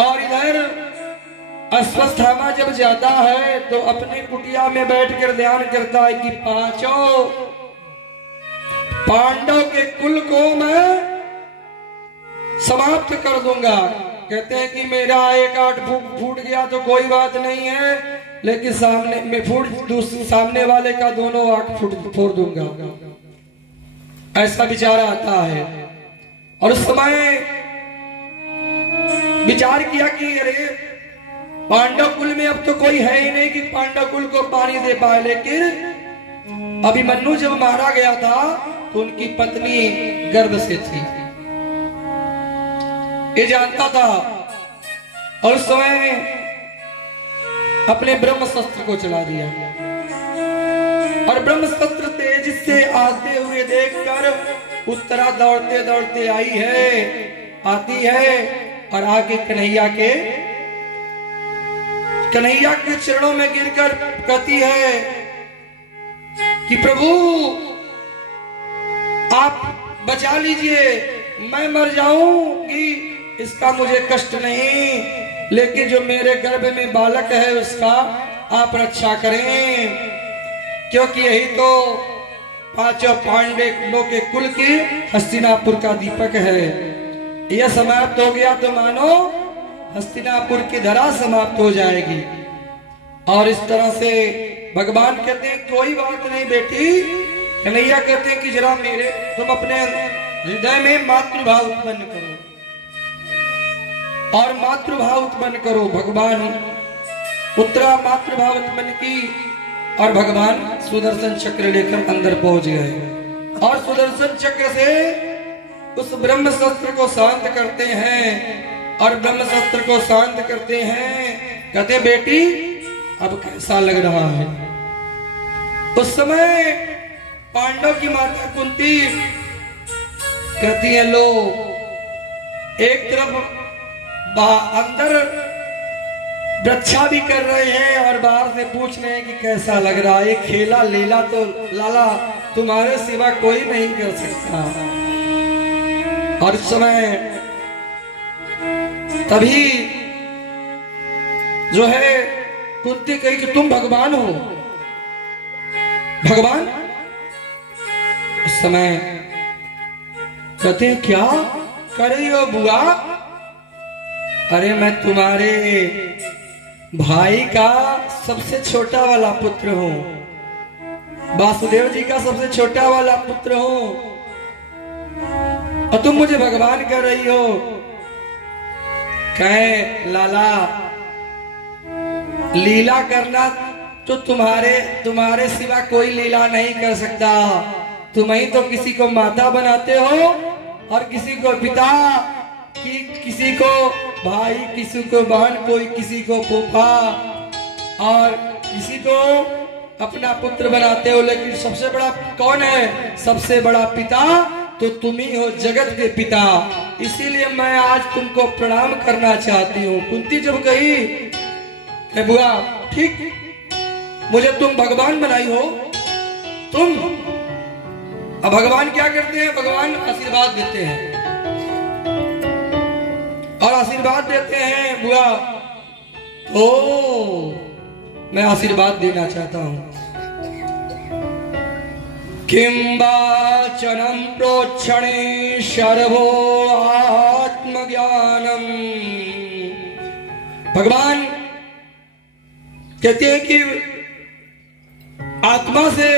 और इधर अश्वत्थामा जब जाता है तो अपने कुटिया में बैठकर ध्यान करता है कि 5 पांडव के कुल को मैं समाप्त कर दूंगा। कहते हैं कि मेरा एक आठ फूट गया तो कोई बात नहीं है, लेकिन सामने में सामने वाले का दोनों आंख फोड़ दूंगा, ऐसा विचार आता है। और उस समय विचार किया कि अरे पांडव कुल में अब तो कोई है ही नहीं कि पांडव कुल को पानी दे पाए। लेकिन अभिमन्यु जब मारा गया था तो उनकी पत्नी गर्भ से थी, ये जानता था। और उस समय अपने ब्रह्मशस्त्र को चला दिया और ब्रह्मशस्त्र तेज से आते हुए देखकर उत्तरा दौड़ते दौड़ते आती है और आके कन्हैया के चरणों में गिरकर कहती है कि प्रभु आप बचा लीजिए, मैं मर जाऊंगी इसका मुझे कष्ट नहीं, लेकिन जो मेरे गर्भ में बालक है उसका आप रक्षा करें, क्योंकि यही तो 5 पांडवों के कुल की हस्तिनापुर का दीपक है। यह समाप्त हो गया तो मानो हस्तिनापुर की धरा समाप्त हो जाएगी। और इस तरह से भगवान कहते हैं कोई बात नहीं बेटी। कन्हैया कहते हैं कि जरा तुम अपने हृदय में मातृभाव उत्पन्न करो और मातृभाव उत्पन्न करो। भगवान उत्तरा मातृभाव उत्पन्न की और भगवान सुदर्शन चक्र लेकर अंदर पहुंच गए और सुदर्शन चक्र से उस ब्रह्मशस्त्र को शांत करते हैं और ब्रह्मशस्त्र को शांत करते हैं। कहते बेटी अब कैसा लग रहा है? उस समय पांडव की माता कुंती कहती है लो, एक तरफ अंदर रक्षा भी कर रहे हैं और बाहर से पूछ रहे हैं कि कैसा लग रहा है। खेला लेला तो लाला तुम्हारे सिवा कोई नहीं कर सकता। और इस समय तभी जो है कुंती कही कि तुम भगवान हो। भगवान उस समय कहते हैं क्या कर रही हो बुआ? अरे मैं तुम्हारे भाई का सबसे छोटा वाला पुत्र हूं, वासुदेव जी का सबसे छोटा वाला पुत्र हूं, और तुम मुझे भगवान कह रही हो। कहे लाला लीला करना तो तुम्हारे सिवा कोई लीला नहीं कर सकता। तुम ही तो किसी को माता बनाते हो और किसी को पिता, किसी को भाई, किसी को बहन, कोई किसी को फूफा और किसी को अपना पुत्र बनाते हो। लेकिन सबसे बड़ा कौन है? सबसे बड़ा पिता तो तुम ही हो, जगत के पिता। इसीलिए मैं आज तुमको प्रणाम करना चाहती हूँ। कुंती जब कही बुआ ठीक, मुझे तुम भगवान बनाई हो तुम। अब भगवान क्या करते हैं? भगवान आशीर्वाद देते हैं, और आशीर्वाद देते हैं बुआ। तो मैं आशीर्वाद देना चाहता हूं। किंबाचनम प्रोक्षणे सर्वो आत्मज्ञानम। भगवान कहते हैं कि आत्मा से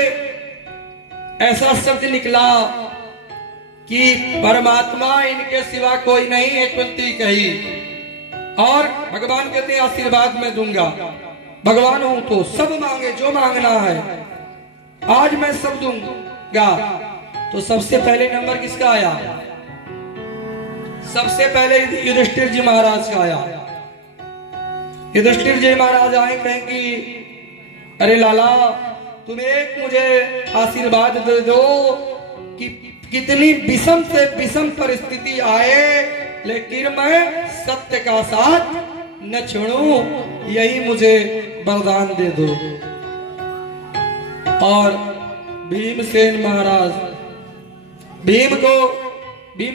ऐसा शब्द निकला कि परमात्मा इनके सिवा कोई नहीं है, कुंती कही। और भगवान कहते हैं आशीर्वाद मैं दूंगा। भगवान हूं तो सब मांगे, जो मांगना है आज मैं सब दूंगा। तो सबसे पहले नंबर किसका आया? सबसे पहले युधिष्ठिर जी महाराज का आया। युधिष्ठिर जी महाराज आए, कहें कि अरे लाला तुम एक मुझे आशीर्वाद दे दो कि कितनी विषम से विषम परिस्थिति आए लेकिन मैं सत्य का साथ न छोड़ूं, यही मुझे वरदान दे दो। और भीमसेन महाराज, भीम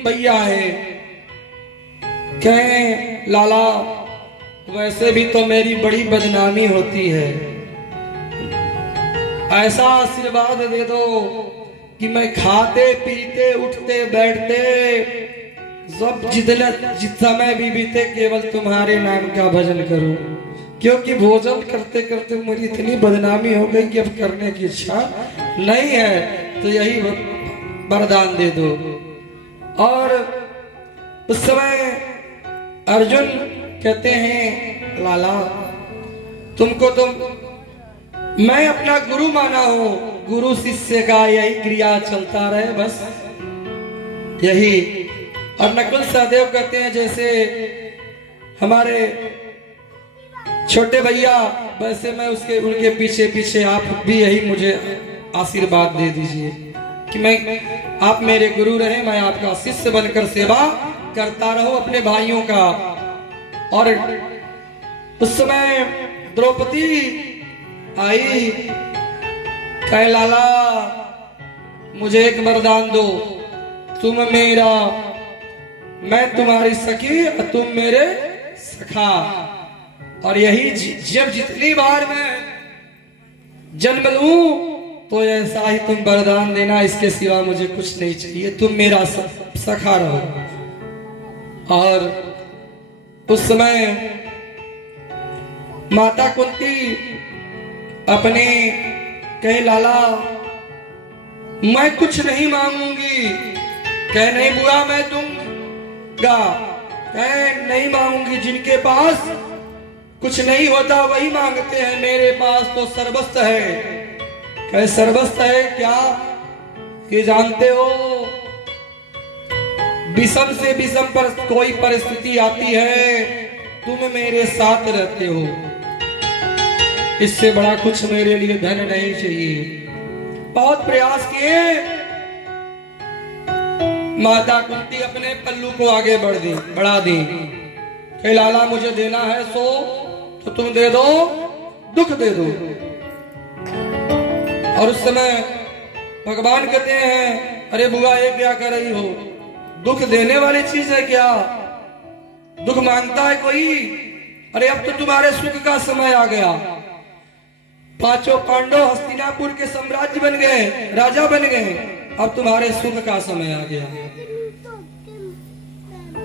भैया है, कहें लाला वैसे भी तो मेरी बड़ी बदनामी होती है, ऐसा आशीर्वाद दे दो कि मैं खाते पीते उठते बैठते सब जिस समय भी बीते केवल तुम्हारे नाम का भजन करूं। क्योंकि भोजन करते करते मेरी इतनी बदनामी हो गई कि अब करने की इच्छा नहीं है, तो यही वरदान दे दो। और उस समय अर्जुन कहते हैं लाला तुमको तो मैं अपना गुरु माना हूं, गुरु शिष्य का यही क्रिया चलता रहे बस यही। और नकुल सहदेव कहते हैं जैसे हमारे छोटे भैया, वैसे मैं उनके पीछे पीछे आप भी यही मुझे आशीर्वाद दे दीजिए कि मैं आप मेरे गुरु रहे, मैं आपका शिष्य बनकर सेवा करता रहूं अपने भाइयों का। और उस समय द्रौपदी आई, कहे लाला मुझे एक वरदान दो, तुम मेरा, मैं तुम्हारी सखी और तुम मेरे सखा। और यही जब जितनी बार मैं जन्म लूं तो ऐसा ही तुम वरदान देना, इसके सिवा मुझे कुछ नहीं चाहिए, तुम मेरा सखा रहो। और उस समय माता कुंती अपने कहे लाला मैं कुछ नहीं मांगूंगी। कहे नहीं बुआ मैं दूंगा। कहे नहीं मांगूंगी, जिनके पास कुछ नहीं होता वही मांगते हैं, मेरे पास तो सर्वस्व है। कहे सर्वस्व है क्या? कि जानते हो विषम से विषम पर कोई परिस्थिति आती है, तुम मेरे साथ रहते हो, इससे बड़ा कुछ मेरे लिए धन नहीं चाहिए। बहुत प्रयास किए, माता कुंती अपने पल्लू को आगे बढ़ा दी। कि लाला मुझे देना है सो तो तुम दे दो, दुख दे दो। और उस समय भगवान कहते हैं अरे बुआ ये क्या कर रही हो, दुख देने वाली चीज है क्या? दुख मांगता है कोई? अरे अब तो तुम्हारे सुख का समय आ गया। पांचों पांडव हस्तिनापुर के साम्राज्य बन गए, राजा बन गए, अब तुम्हारे सुख का समय आ गया।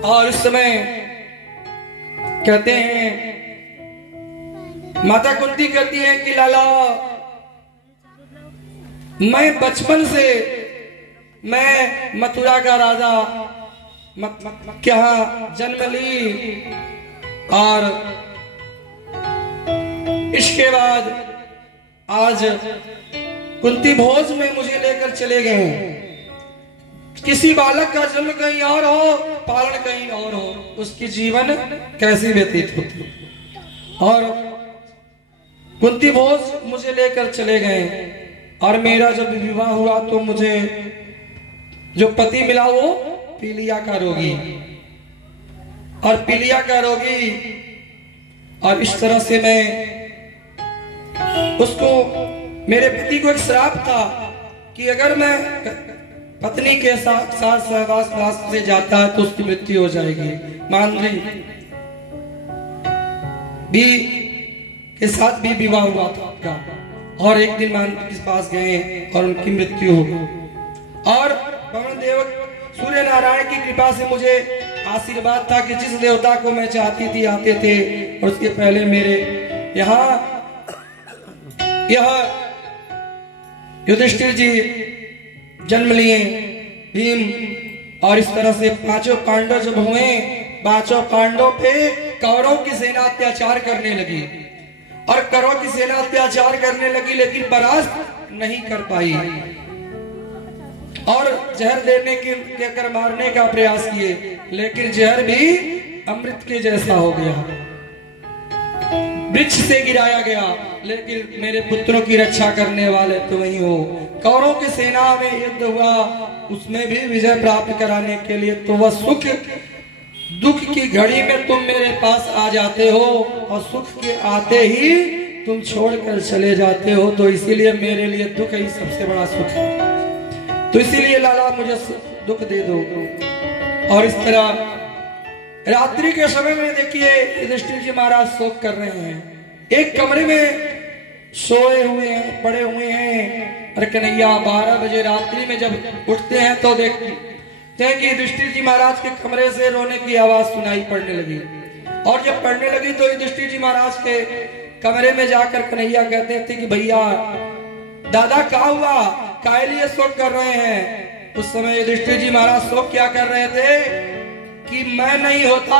और इस समय कहते हैं, माता कुंती कहती है कि लाला, मैं बचपन से मैं मथुरा का राजा क्या जन्म ली, और इसके बाद आज कुंती भोज में मुझे लेकर चले गए। किसी बालक का जन्म कहीं और हो, पालन कहीं और हो, उसकी जीवन कैसी व्यतीत होती। और कुंती भोज मुझे लेकर चले गए, और मेरा जब विवाह हुआ तो मुझे जो पति मिला वो पीलिया का रोगी, और पीलिया का रोगी, और इस तरह से मैं उसको, मेरे पति को एक श्राप था कि अगर मैं पत्नी के साथ सहवास से जाता है तो उसकी मृत्यु हो जाएगी। मांद्री भी के साथ भी विवाह हुआ था उनका, और एक दिन मांद्री के पास गए और उनकी मृत्यु हो गई। और पवन देव सूर्य नारायण की कृपा से मुझे आशीर्वाद था कि जिस देवता को मैं चाहती थी आते थे, और उसके पहले मेरे यहाँ यह युधिष्ठिर जी जन्म लिए, भीम। और इस तरह से पांचों पांडव जब हुए, पांचों पांडव पे कौरवों की सेना अत्याचार करने लगी, और कौरवों की सेना अत्याचार करने लगी, लेकिन परास्त नहीं कर पाई, और जहर देने के देकर मारने का प्रयास किए, लेकिन जहर भी अमृत के जैसा हो गया, वृक्ष से गिराया गया, लेकिन मेरे पुत्रों की रक्षा करने वाले तो वही हो। कौरवों की सेना में युद्ध हुआ, उसमें भी विजय प्राप्त कराने के लिए तो वह सुख दुख की घड़ी में तुम मेरे पास आ जाते हो, और सुख के आते ही तुम छोड़कर चले जाते हो, तो इसीलिए मेरे लिए दुख ही सबसे बड़ा सुख है। तो इसीलिए लाला मुझे दुख दे दो। और इस तरह रात्रि के समय में देखिए युधिष्ठिर जी महाराज शोक कर रहे हैं, एक कमरे में सोए हुए हैं, पड़े हुए हैं। और कन्हैया 12 बजे रात्रि में जब उठते हैं तो देखते हैं कि युधिष्ठिर जी महाराज के कमरे से रोने की आवाज सुनाई पड़ने लगी, और जब पड़ने लगी तो युधिष्ठिर जी महाराज के कमरे में जाकर कन्हैया कहते थे कि भैया दादा क्या हुआ, काहे लिए शोक कर रहे हैं। उस समय युधिष्ठिर जी महाराज शोक क्या कर रहे थे कि मैं नहीं होता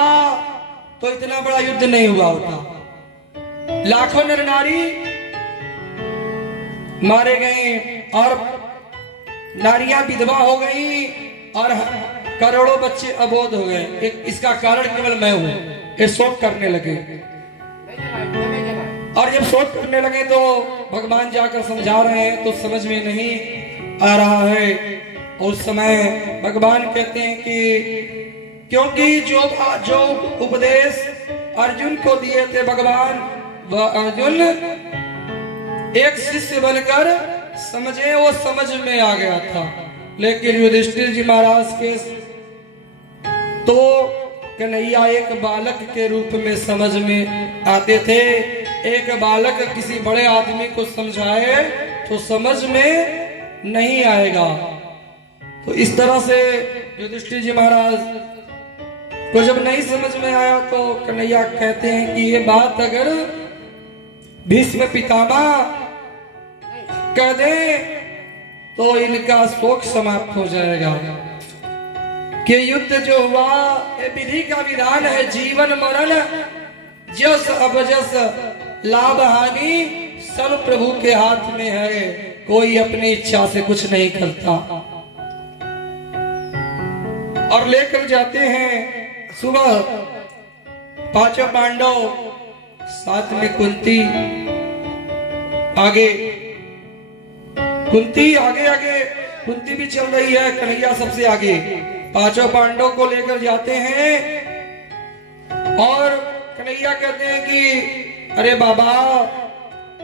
तो इतना बड़ा युद्ध नहीं हुआ होता, लाखों नर नारी मारे गए, और नारियां विधवा हो गई, और करोड़ों बच्चे अबोध हो गए। इसका कारण केवल मैं हूं। ये शोक करने लगे, और जब शोक करने लगे तो भगवान जाकर समझा रहे हैं तो समझ में नहीं आ रहा है। उस समय भगवान कहते हैं कि क्योंकि जो उपदेश अर्जुन को दिए थे भगवान, वह अर्जुन एक शिष्य बनकर समझे, वो समझ में आ गया था, लेकिन युधिष्ठिर जी महाराज के तो कन्हैया एक बालक के रूप में समझ में आते थे। एक बालक किसी बड़े आदमी को समझाए तो समझ में नहीं आएगा। तो इस तरह से युधिष्ठिर जी महाराज को जब नहीं समझ में आया तो कन्हैया कहते हैं कि ये बात अगर भीष्म पितामह कह दे तो इनका शोक समाप्त हो जाएगा। कि युद्ध जो हुआ ये विधि का विधान है, जीवन मरण जस अबजस लाभ हानि सब प्रभु के हाथ में है, कोई अपनी इच्छा से कुछ नहीं करता। और लेकर जाते हैं सुबह पांचों पांडव, साथ में कुंती आगे, कुंती आगे आगे, कुंती भी चल रही है, कन्हैया सबसे आगे। पांचों पांडव को लेकर जाते हैं और कन्हैया कहते हैं कि अरे बाबा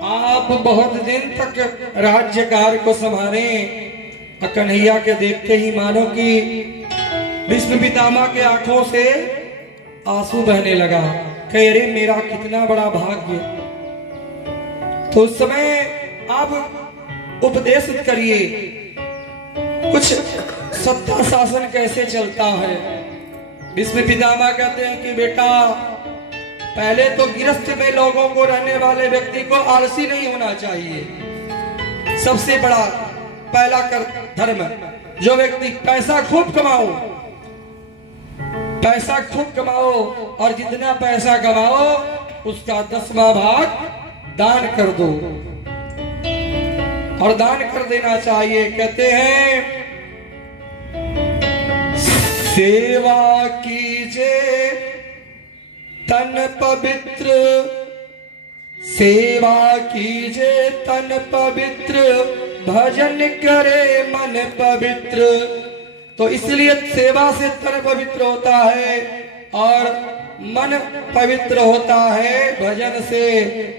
आप बहुत दिन तक राज्यकार को संभाले। कन्हैया के देखते ही मानो कि भीष्म पितामह के आंखों से आंसू बहने लगा। कह अरे मेरा कितना बड़ा भाग्य। तो उस समय आप उपदेश करिए कुछ सत्ता शासन कैसे चलता है। भीष्म पितामह कहते हैं कि बेटा पहले तो गृहस्थ में लोगों को रहने वाले व्यक्ति को आलसी नहीं होना चाहिए। सबसे बड़ा पहला धर्म, जो व्यक्ति पैसा खूब कमाओ, पैसा खूब कमाओ और जितना पैसा कमाओ उसका 10वां भाग दान कर दो और दान कर देना चाहिए। कहते हैं सेवा कीजिए तन पवित्र, सेवा कीजिए तन पवित्र, भजन करे मन पवित्र। तो इसलिए सेवा से तन पवित्र होता है और मन पवित्र होता है भजन से,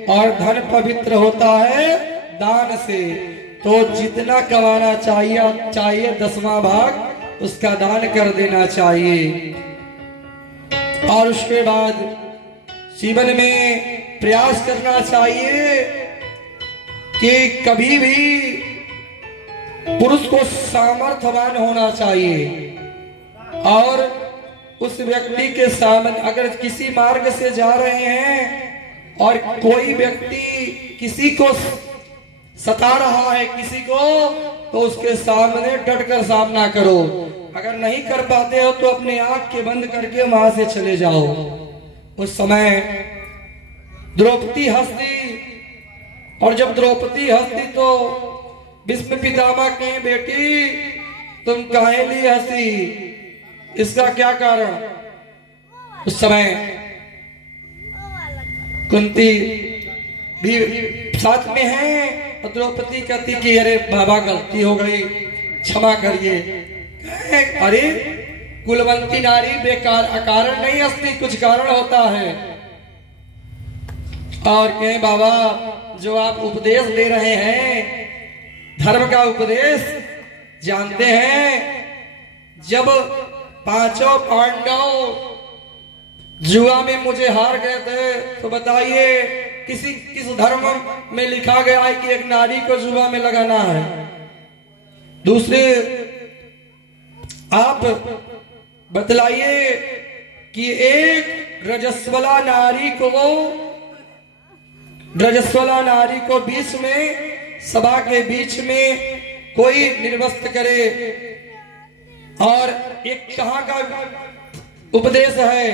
और धन पवित्र होता है दान से। तो जितना कमाना चाहिए 10वां भाग उसका दान कर देना चाहिए। और उसके बाद जीवन में प्रयास करना चाहिए कि कभी भी पुरुष को सामर्थ्यवान होना चाहिए और उस व्यक्ति के सामने अगर किसी मार्ग से जा रहे हैं और कोई व्यक्ति किसी को सता रहा है किसी को, तो उसके सामने डटकर सामना करो। अगर नहीं कर पाते हो तो अपने आंख के बंद करके वहां से चले जाओ। उस समय द्रौपदी हंसती, और जब द्रौपदी हंसती तो भीष्म पितामह कहे बेटी तुम काहे लिए हंसी, इसका क्या कारण। उस समय कुंती भी साथ में है और द्रौपदी कहती कि अरे बाबा गलती हो गई क्षमा करिए। अरे कुलवंती नारी बेकार अकारण नहीं हंसती, कुछ कारण होता है। और कहें बाबा जो आप उपदेश दे रहे हैं धर्म का उपदेश, जानते हैं जब 5 पांडव जुआ में मुझे हार गए थे तो बताइए किस धर्म में लिखा गया है कि एक नारी को जुआ में लगाना है। दूसरे आप बतलाइए कि एक रजस्वला नारी को बीच में सभा के बीच में कोई निर्वस्त्र करे, और एक कहाँ का उपदेश है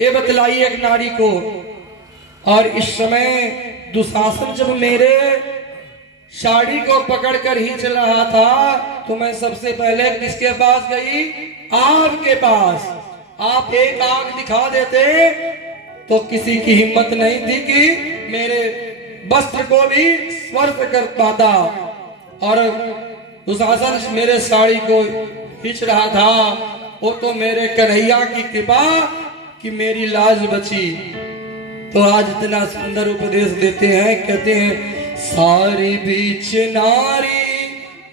ये बतलाइए एक नारी को। और इस समय दुशासन जब मेरे साड़ी को पकड़कर ही चल रहा था तो मैं सबसे पहले किसके पास गई, आपके पास। आप एक आंख दिखा देते तो किसी की हिम्मत नहीं थी कि मेरे वस्त्र को भी स्पर्श कर पाता। और दुशासन मेरे साड़ी को खींच रहा था, वो तो मेरे कन्हैया की कृपा कि मेरी लाज बची। तो आज इतना सुंदर उपदेश देते हैं, कहते हैं सारी बीच नारी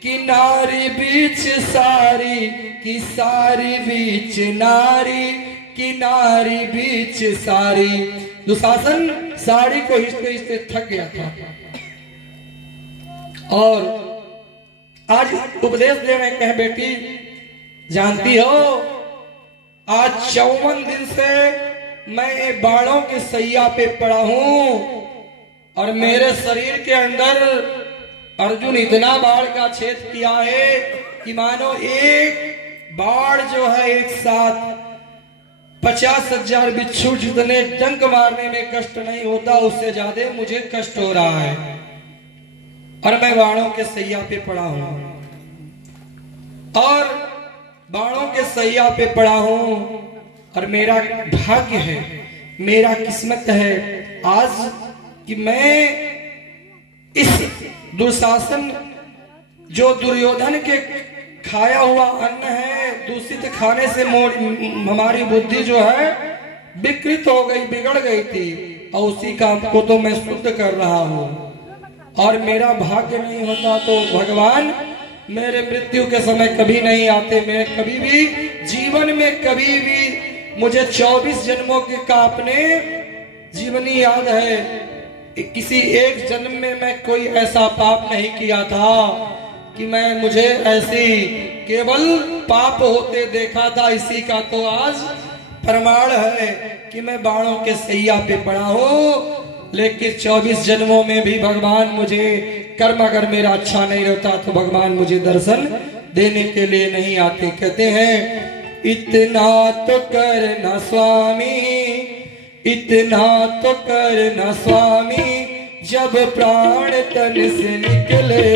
की नारी बीच सारी की सारी बीच नारी की नारी बीच सारी। दुशासन साड़ी को हिचते हिचते थक गया था और आज उपदेश दे रहे हैं बेटी जानती हो आज 54 दिन से मैं बाणों की सैया पे पड़ा हूं और मेरे शरीर के अंदर अर्जुन इतना बाढ़ का छेद किया है कि मानो एक बाढ़ जो है एक साथ 50,000 बिच्छू जितने डंक मारने में कष्ट नहीं होता उससे ज्यादा मुझे कष्ट हो रहा है और मैं बाणों के सैया पे पड़ा हूं और बाणों के सैया पे पड़ा हूं और मेरा भाग्य है मेरा किस्मत है आज कि मैं इस दुशासन जो दुर्योधन के खाया हुआ अन्न है दूषित खाने से हमारी बुद्धि जो है विकृत हो गई बिगड़ गई थी और उसी काम को तो मैं शुद्ध कर रहा हूं और मेरा भाग्य नहीं होता तो भगवान मेरे मृत्यु के समय कभी नहीं आते। मैं कभी भी जीवन में कभी भी मुझे 24 जन्मों का अपने जीवनी याद है। किसी एक जन्म में मैं कोई ऐसा पाप नहीं किया था कि मुझे ऐसी केवल पाप होते देखा था। इसी का तो आज प्रमाण है कि मैं बाणों के सैया पे पड़ा हूँ। लेकिन 24 जन्मों में भी भगवान मुझे कर्म अगर मेरा अच्छा नहीं रहता तो भगवान मुझे दर्शन देने के लिए नहीं आते। कहते हैं इतना तो करना स्वामी, इतना तो करना स्वामी, जब प्राण तन से निकले।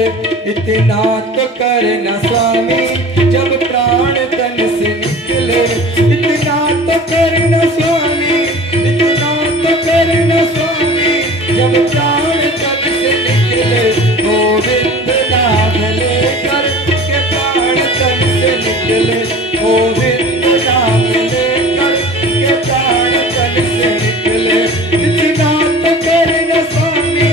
इतना तो करना स्वामी, जब प्राण तन से निकले। इतना तो करना स्वामी, इतना तो करना स्वामी, जब प्राण तन से निकले। गोविंद नाम लेकर के प्राण तन से निकले। गोविंद नाम लेकर के प्राण तन से निकले। इतना तो करना स्वामी,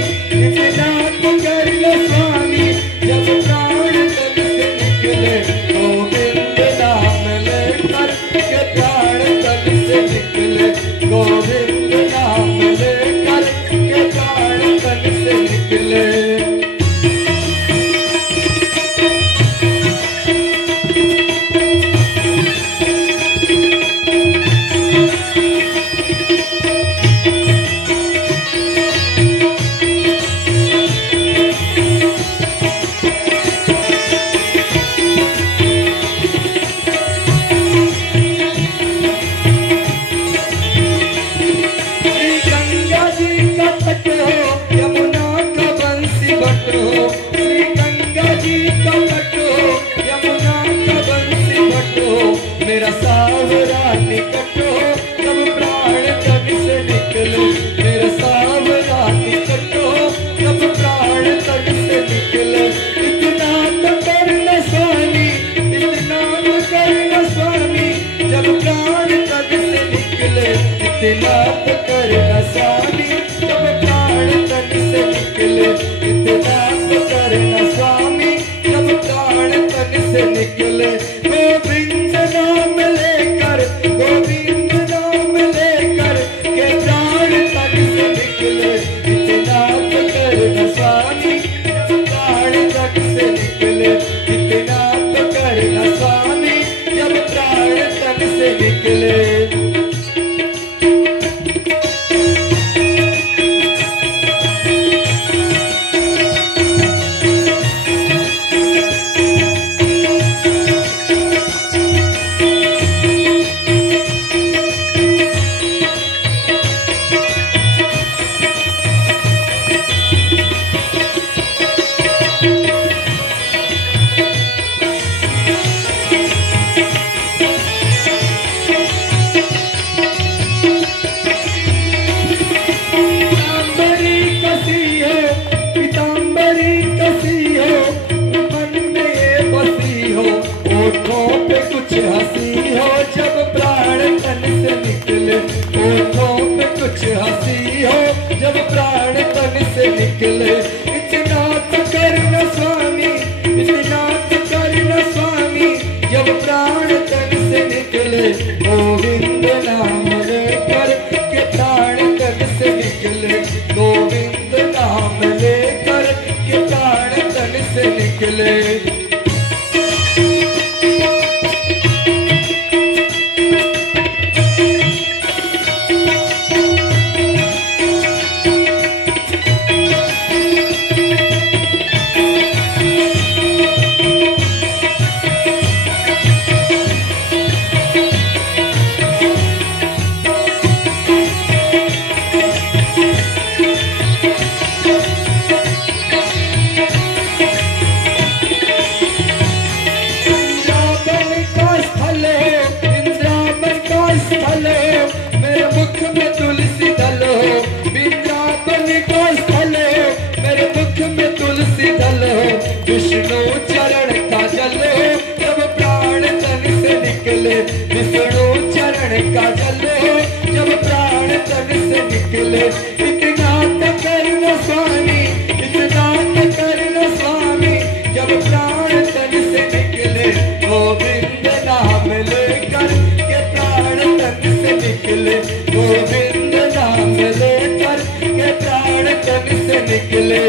इतना तो करना स्वामी, जब प्राण तन से निकले। गोविंद नाम लेकर के प्राण तन से निकले। गोविंद नाम लेकर के प्राण तन से निकले। मेरा सावरा निकट हो जब प्राण तन से निकले। मेरा सावरा निकट हो जब प्राण तन से निकले। इतना तो करना स्वामी, इतना तो करना स्वामी, जब प्राण तन से निकले। इतना तो करना स्वामी, जब प्राण तन से निकले। इतना तो करना स्वामी, जब प्राण तन से निकले। गोविंद नाम लेकर, गोविंद नाम लेकर के प्राण तन से निकले। इतना तो करना स्वामी, जब प्राण तन से निकले। इतना तो करना स्वामी, जब प्राण तन से निकले। गोविंद नाम लेकर के प्राण तन से निकले।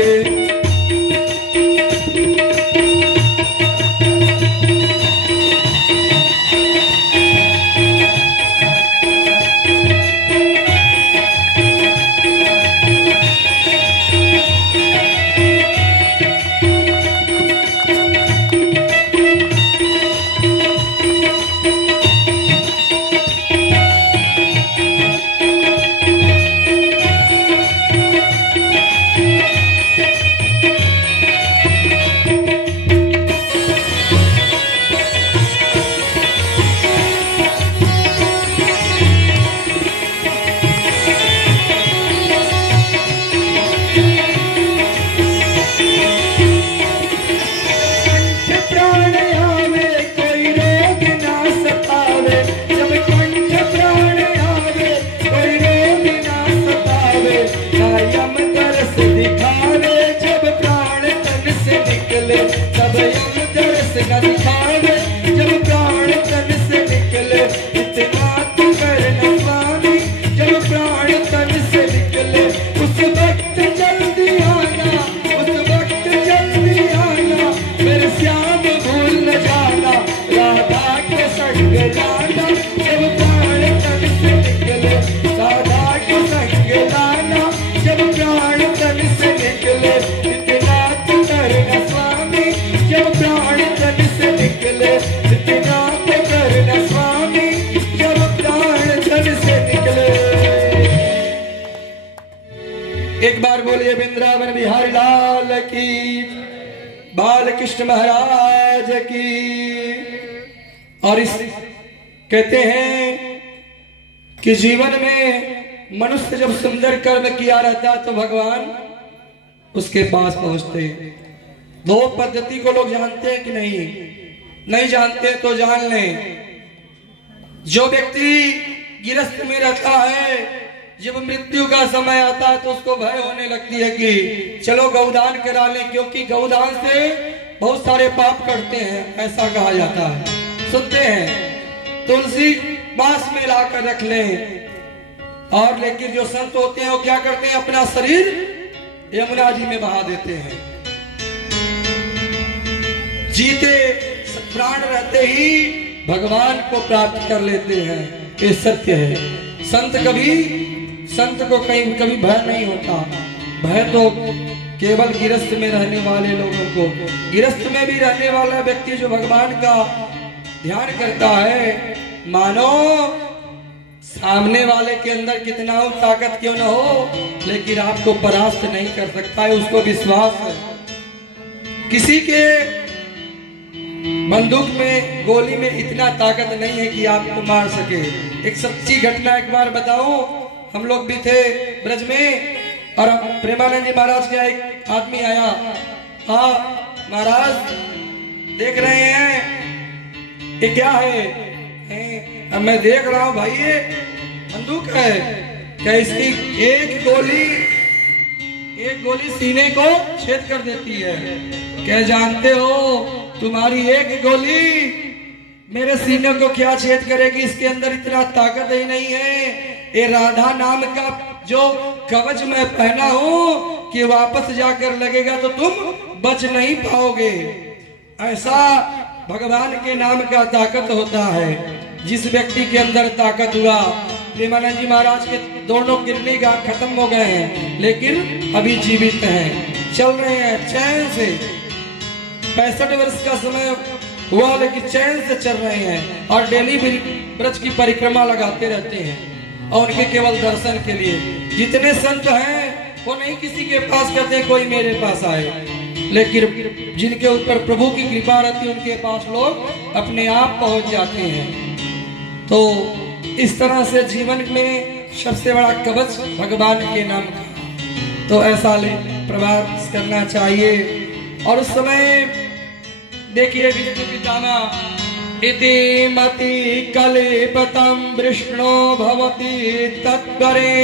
एक बार बोलिए वृंदावन बिहारी लाल की, बालकृष्ण महाराज की। और इस कहते हैं कि जीवन में मनुष्य जब सुंदर कर्म किया रहता तो भगवान उसके पास पहुंचते हैं। दो पद्धति को लोग जानते हैं कि नहीं जानते तो जान लें। जो व्यक्ति गिरस्त में रहता है, जब मृत्यु का समय आता है तो उसको भय होने लगती है कि चलो गौदान करा लें, क्योंकि गौदान से बहुत सारे पाप करते हैं, ऐसा कहा जाता है। सुनते हैं तुलसी बांस में लाकर रख लें। और लेकिन जो संत होते हैं वो क्या करते हैं, अपना शरीर यमुना जी में बहा देते हैं। जीते प्राण रहते ही भगवान को प्राप्त कर लेते हैं, ये सत्य है। संत को कभी भय नहीं होता। भय तो केवल गिरस्त में रहने वाले लोगों को, गिरस्त में भी रहने वाला व्यक्ति जो भगवान का ध्यान करता है, मानो सामने वाले के अंदर कितना हो ताकत क्यों न हो, लेकिन आपको परास्त नहीं कर सकता है, उसको विश्वास है। किसी के बंदूक में गोली में इतना ताकत नहीं है कि आपको मार सके। एक सच्ची घटना एक बार बताऊं, हम लोग भी थे ब्रज में और प्रेमानंद जी महाराज का एक आदमी आया। हाँ महाराज देख रहे हैं ये क्या है? अब मैं देख रहा हूँ भाई ये बंदूक है। क्या इसकी एक गोली सीने को छेद कर देती है। क्या जानते हो तुम्हारी एक गोली मेरे सीने को क्या छेद करेगी? इसके अंदर इतना ताकत ही नहीं है। ये राधा नाम का जो कवच मैं पहना हूं कि वापस जाकर लगेगा तो तुम बच नहीं पाओगे। ऐसा भगवान के नाम का ताकत होता है। जिस व्यक्ति के अंदर ताकत हुआ, प्रेमानंद जी महाराज के दोनों किडनी का खत्म हो गए हैं, लेकिन अभी जीवित हैं, चल रहे हैं चैन से। 65 वर्ष का समय हुआ लेकिन चैन से चल रहे हैं और डेली ब्रज की परिक्रमा लगाते रहते हैं और उनके केवल दर्शन के लिए। जितने संत हैं वो नहीं किसी के पास कहते कोई मेरे पास आए, लेकिन जिनके ऊपर प्रभु की कृपा रहती है उनके पास लोग अपने आप पहुंच जाते हैं। तो इस तरह से जीवन में सबसे बड़ा कवच भगवान के नाम का, तो ऐसा प्रवास करना चाहिए। और उस समय देखिए विष्णु पितामह इति मति कलेपतम विष्णु भवति तत्परे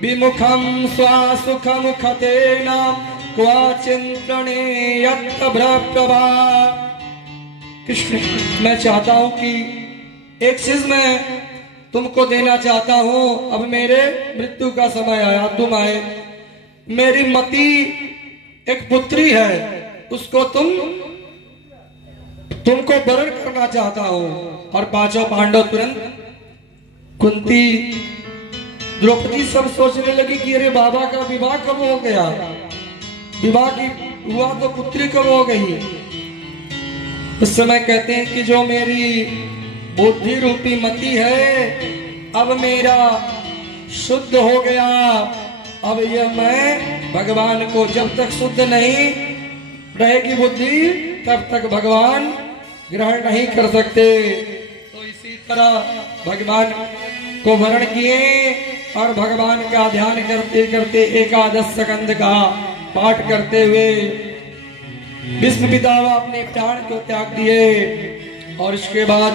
विमुखम स्वासुखमुखतेन क्वचिंतने यत्प्रभा। कृष्ण मैं चाहता हूं कि एक चीज मैं तुमको देना चाहता हूं। अब मेरे मृत्यु का समय आया, तुम आए। मेरी मति एक पुत्री है, उसको तुमको वरण करना चाहता हूं। और पांचों पांडव तुरंत, कुंती द्रौपदी सब सोचने लगी कि अरे बाबा का विवाह कब हो गया, विवाह की हुआ तो पुत्री कब हो गई। उस समय कहते हैं कि जो मेरी बुद्धि रूपी मति है अब मेरा शुद्ध हो गया। अब यह मैं भगवान को जब तक शुद्ध नहीं रहेगी बुद्धि तब तक भगवान ग्रहण नहीं कर सकते। तो इसी तरह भगवान को वरण किए और भगवान का ध्यान करते करते एकादश स्कंद का पाठ करते हुए भीष्म पितामह अपने प्राण को त्याग दिए। और इसके बाद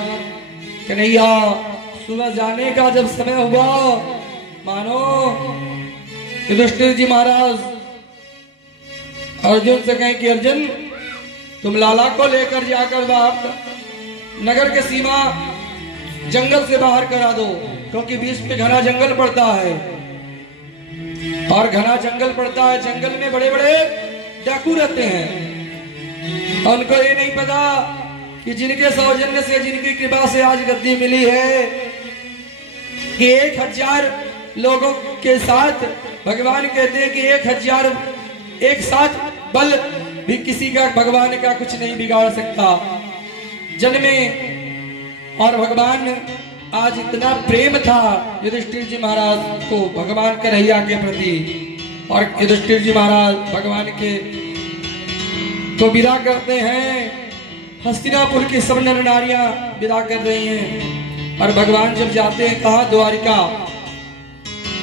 कन्हैया सुबह जाने का जब समय हुआ, मानो युधिष्ठिर जी महाराज अर्जुन से कहें कि अर्जुन तुम लाला को लेकर जाकर बाहर नगर के सीमा जंगल से बाहर करा दो, क्योंकि बीच में घना जंगल पड़ता है। और घना जंगल पड़ता है, जंगल में बड़े बड़े डाकू रहते हैं। उनको ये नहीं पता कि जिनके सौजन्य से, जिनकी कृपा से आज गद्दी मिली है, कि 1000 लोगों के साथ भगवान कहते हैं कि 1000 एक साथ बल भी किसी का भगवान का कुछ नहीं बिगाड़ सकता। जन्मे और भगवान आज इतना प्रेम था युधिष्ठिर जी महाराज को भगवान कन्हैया के प्रति। और युधिष्ठिर जी महाराज भगवान के तो विदा करते हैं, हस्तिनापुर की सब नर नारियां विदा कर रही हैं। और भगवान जब जाते हैं कहा, द्वारिका।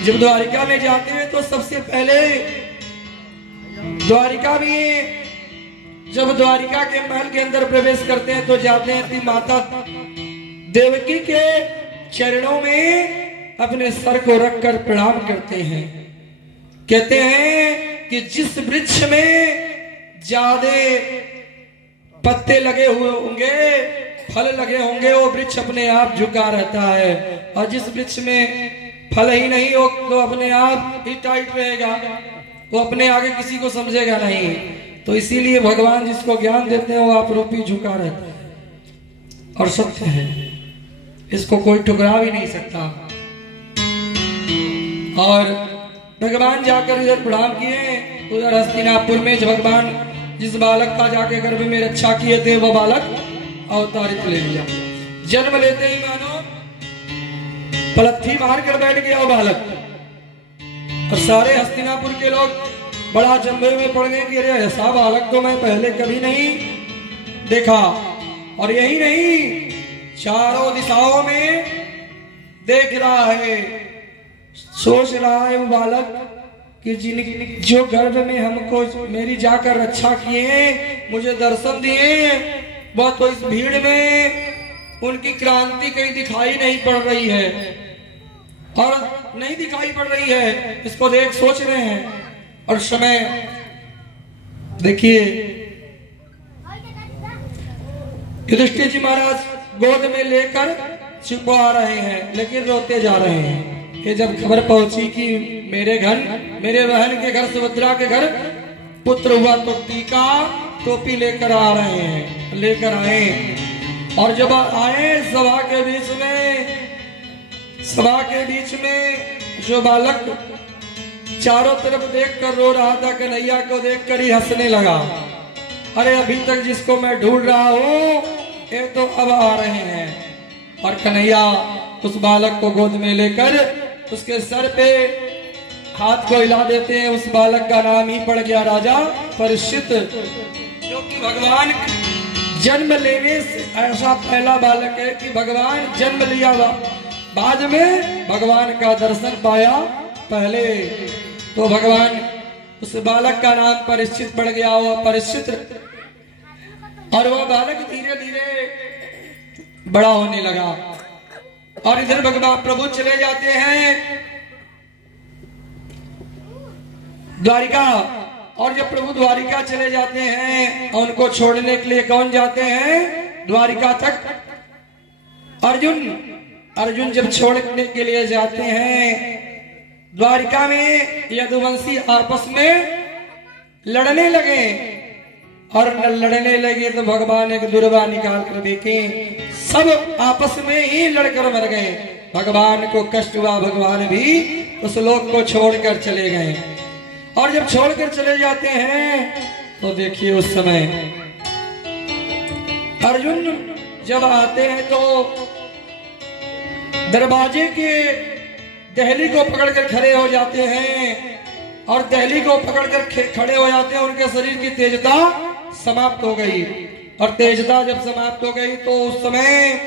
जब द्वारिका में जाते हैं तो सबसे पहले द्वारिका में जब द्वारिका के महल के अंदर प्रवेश करते हैं तो जाते हैं माता देवकी के चरणों में अपने सर को रखकर प्रणाम करते हैं। कहते हैं कि जिस वृक्ष में ज्यादा पत्ते लगे हुए होंगे, फल लगे होंगे, वो वृक्ष अपने आप झुका रहता है। और जिस वृक्ष में फल ही नहीं हो तो अपने आप ही टाइट रहेगा, वो अपने आगे किसी को समझेगा नहीं। तो इसीलिए भगवान जिसको ज्ञान देते हैं वो आप रूपी झुका रहता है। और सत्य है, इसको कोई ठुकरा भी नहीं सकता। और भगवान जाकर इधर प्रणाम किए, उधर हस्तिनापुर में भगवान जिस बालक का जाके गर्भ में रक्षा किए थे वो बालक अवतारित ले लिया। जन्म लेते ही मानो पलथी मार कर बैठ गया वो बालक। और सारे हस्तिनापुर के लोग बड़ा जंबे में पड़ गए कि अरे ऐसा बालक तो मैं पहले कभी नहीं देखा। और यही नहीं, चारों दिशाओं में देख रहा है, सोच रहा है वो बालक कि जो गर्भ में हमको मेरी जाकर रक्षा किए, मुझे दर्शन दिए, वह तो इस भीड़ में उनकी क्रांति कहीं दिखाई नहीं पड़ रही है। और नहीं दिखाई पड़ रही है, इसको देख सोच रहे हैं। और समय देखिए, युधिष्ठिर जी महाराज गोद में लेकर छिपा रहे हैं, लेकिन रोते जा रहे हैं। कि जब खबर पहुंची कि मेरे बहन के घर, सुभद्रा के घर पुत्र हुआ, तो टीका टोपी लेकर आ रहे हैं, लेकर आए। और जब आए सभा के बीच में जो बालक चारों तरफ देखकर रो रहा था, कन्हैया को देखकर ही हंसने लगा। अरे अभी तक जिसको मैं ढूंढ रहा हूँ ये तो अब आ रहे हैं। और कन्हैया उस बालक को गोद में लेकर उसके सर पे हाथ को हिला देते हैं। उस बालक का नाम ही पड़ गया राजा परीक्षित, क्योंकि भगवान जन्म लेने से ऐसा पहला बालक है कि भगवान जन्म लिया, बाद में भगवान का दर्शन पाया पहले। तो भगवान उस बालक का नाम परीक्षित पड़ गया, वह परीक्षित। और वह बालक धीरे धीरे बड़ा होने लगा। और इधर भगवान प्रभु चले जाते हैं द्वारिका। और जब प्रभु द्वारिका चले जाते हैं, उनको छोड़ने के लिए कौन जाते हैं द्वारिका तक? अर्जुन। अर्जुन जब छोड़ने के लिए जाते हैं द्वारिका में, यदुवंशी आपस में लड़ने लगे और लड़ने लगे तो भगवान एक दुर्वा निकाल कर देखे, सब आपस में ही लड़कर मर गए। भगवान को कष्ट हुआ, भगवान भी उस लोक को छोड़कर चले गए। और जब छोड़कर चले जाते हैं तो देखिए उस समय अर्जुन जब आते हैं तो दरवाजे के दहली को पकड़कर खड़े हो जाते हैं और दहली को पकड़कर खड़े हो जाते हैं। उनके शरीर की तेजता समाप्त हो गई और तेजता जब समाप्त हो गई तो उस समय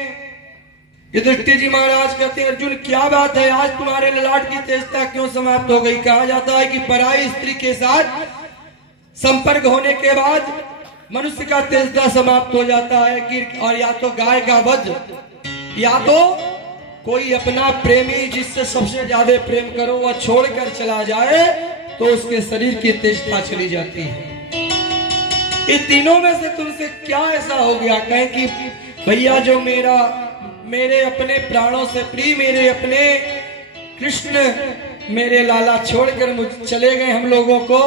युधिष्ठिर जी महाराज कहते हैं, अर्जुन क्या बात है, आज तुम्हारे ललाट की तेजता क्यों समाप्त हो गई? कहा जाता है कि पराई स्त्री के साथ संपर्क होने के बाद मनुष्य का तेजता समाप्त हो जाता है कि और या तो गाय का वध, या तो कोई अपना प्रेमी जिससे सबसे ज्यादा प्रेम करो वह छोड़कर चला जाए तो उसके शरीर की तेजता चली जाती है। ये तीनों में से तुमसे क्या ऐसा हो गया? कहें कि भैया जो मेरे अपने प्राणों से प्रिय, मेरे अपने कृष्ण, मेरे लाला छोड़कर मुझ चले गए हम लोगों को।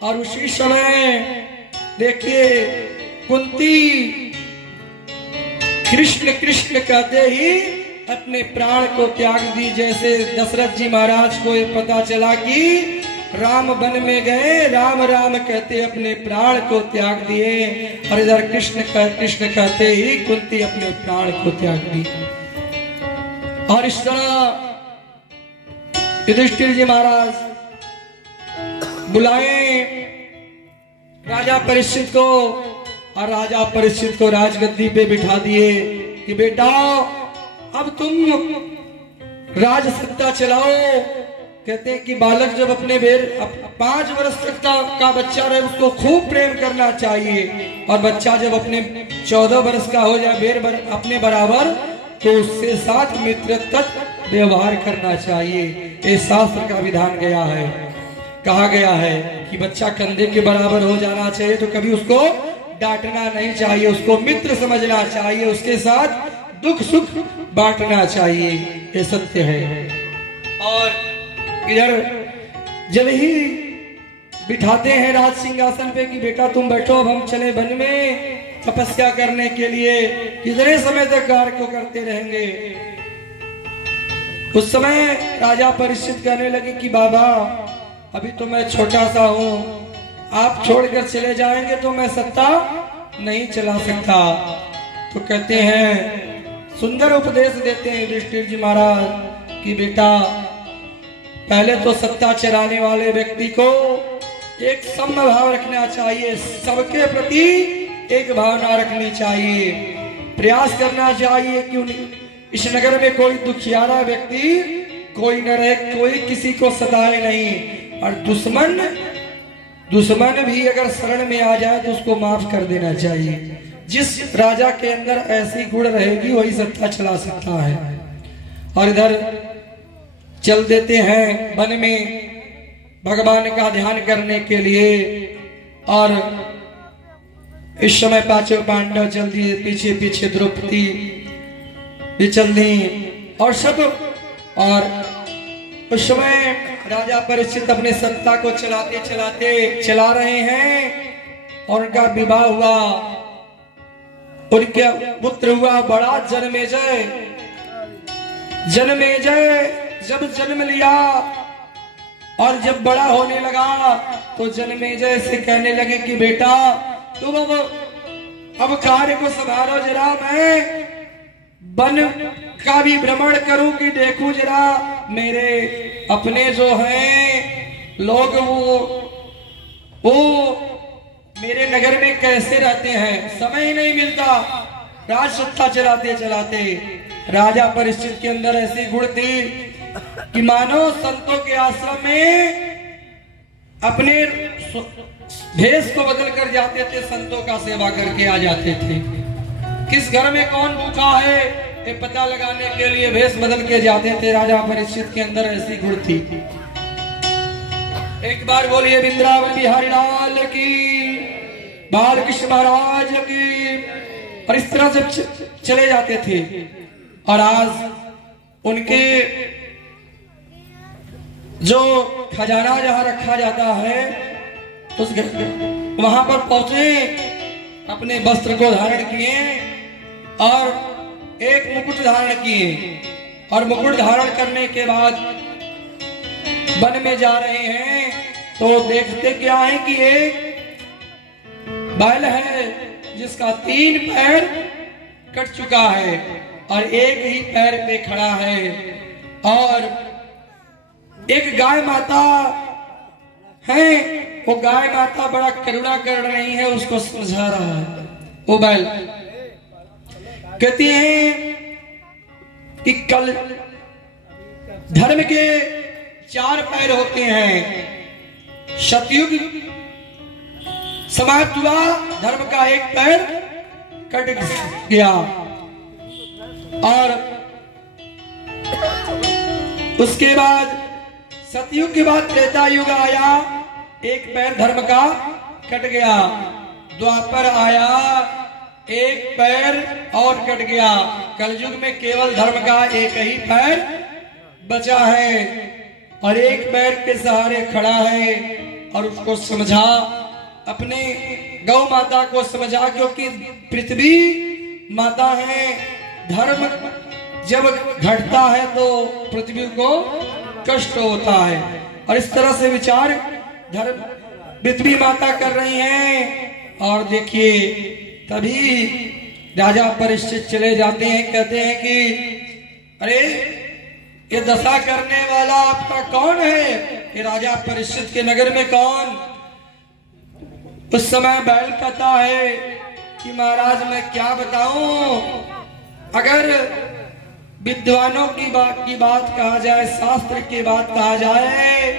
और उसी समय देखिए कुंती कृष्ण कृष्ण कहते ही अपने प्राण को त्याग दी। जैसे दशरथ जी महाराज को ये पता चला कि राम वन में गए, राम राम कहते अपने प्राण को त्याग दिए, और इधर कृष्ण कहते ही कुंती अपने प्राण को त्याग दी। और इस तरह युधिष्ठिर जी महाराज बुलाए राजा परीक्षित को, और राजा परीक्षित को राजगद्दी पे बिठा दिए कि बेटा अब तुम राज सत्ता चलाओ। कहते हैं कि बालक जब अपने 5 वर्ष तक का बच्चा रहे उसको खूब प्रेम करना चाहिए, और बच्चा जब अपने 14 वर्ष का हो जाए अपने बराबर तो उससे साथ मित्र तक व्यवहार करना चाहिए। ये शास्त्र का विधान गया है, कहा गया है कि बच्चा कंधे के बराबर हो जाना चाहिए तो कभी उसको डांटना नहीं चाहिए, उसको मित्र समझना चाहिए, उसके साथ दुख सुख बांटना चाहिए। ये सत्य है। और इधर जब ही बिठाते हैं राज सिंहासन पे कि बेटा तुम बैठो, अब हम चले वन में तपस्या करने के लिए, कितने समय तक कार्य को करते रहेंगे। उस समय राजा परीक्षित कहने लगे कि बाबा अभी तो मैं छोटा सा हूं, आप छोड़कर चले जाएंगे तो मैं सत्ता नहीं चला सकता। तो कहते हैं, सुंदर उपदेश देते हैं युधिष्ठिर जी महाराज कि बेटा पहले तो सत्ता चलाने वाले व्यक्ति को एक सम भाव रखना चाहिए, सबके प्रति एक भावना रखनी चाहिए, प्रयास करना चाहिए कि इस नगर में कोई दुखियारा व्यक्ति कोई न रहे, कोई किसी को सताए नहीं, और दुश्मन भी अगर शरण में आ जाए तो उसको माफ कर देना चाहिए। जिस राजा के अंदर ऐसी गुण रहेगी वही सत्ता चला सकता है। और इधर चल देते हैं वन में भगवान का ध्यान करने के लिए, और इस समय 5 पांडव चल दिए, पीछे पीछे द्रौपदी भी चल दी और सब। और उस समय राजा परीक्षित अपने सत्ता को चलाते चलाते चला रहे हैं और उनका विवाह हुआ, उनके पुत्र हुआ बड़ा जन्मेजय। जब जन्म लिया और जब बड़ा होने लगा तो जन्मेजय से कहने लगे कि बेटा तुम अब कार्य को संभालो, जरा मैं वन का भी भ्रमण करूं कि देखूं जरा मेरे अपने जो हैं लोग वो मेरे नगर में कैसे रहते हैं। समय ही नहीं मिलता राज सत्ता चलाते चलाते। राजा परीक्षित के अंदर ऐसी गुण थी कि मानो संतों के आश्रम में अपने भेष को बदल कर जाते थे, संतों का सेवा करके आ जाते थे। किस घर में कौन भूखा है ये पता लगाने के लिए भेष बदल के जाते थे। राजा परीक्षित के अंदर ऐसी गुण थी। एक बार बोलिए वृंदावन बिहारी लाल की, बाल कृष्ण महाराज की। और इस तरह से चले जाते थे और आज उनके जो खजाना जहां रखा जाता है उस वहां पर पहुंचे, अपने वस्त्र को धारण किए और एक मुकुट धारण किए, और मुकुट धारण करने के बाद वन में जा रहे हैं तो देखते क्या है कि एक बैल है जिसका 3 पैर कट चुका है और एक ही पैर पे खड़ा है, और एक गाय माता है, वो गाय माता बड़ा करुणा कर रही है, उसको समझा रहा है। वो बैल कहती है कि कल धर्म के 4 पैर होते हैं, सतयुग समाप्त हुआ, धर्म का 1 पैर कट गया, और उसके बाद सतयुग के बाद त्रेता युग आया, 1 पैर धर्म का कट गया, द्वापर आया, 1 पैर और कट गया, कलयुग में केवल धर्म का 1 ही पैर बचा है, और 1 पैर के सहारे खड़ा है। और उसको समझा, अपने गौ माता को समझा, क्योंकि पृथ्वी माता है, धर्म जब घटता है तो पृथ्वी को कष्ट होता है, और इस तरह से विचार धर्म पृथ्वी माता कर रही हैं। और देखिए तभी राजा परीक्षित चले जाते हैं, कहते हैं कि अरे ये दशा करने वाला आपका कौन है? ये राजा परीक्षित के नगर में कौन? उस समय बैल कहता है कि महाराज मैं क्या बताऊं, अगर विद्वानों की बात कहा जाए, शास्त्र की बात कहा जाए,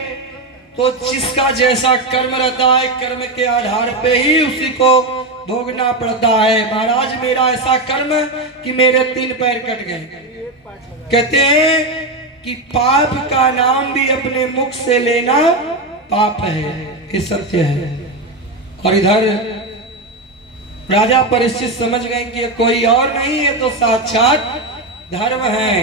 तो जिसका जैसा कर्म रहता है कर्म के आधार पे ही उसी को भोगना पड़ता है। महाराज मेरा ऐसा कर्म कि मेरे 3 पैर कट गए। कहते हैं कि पाप का नाम भी अपने मुख से लेना पाप है, ये सत्य है। और इधर राजा परीक्षित समझ गए कि कोई और नहीं है तो साक्षात धर्म है।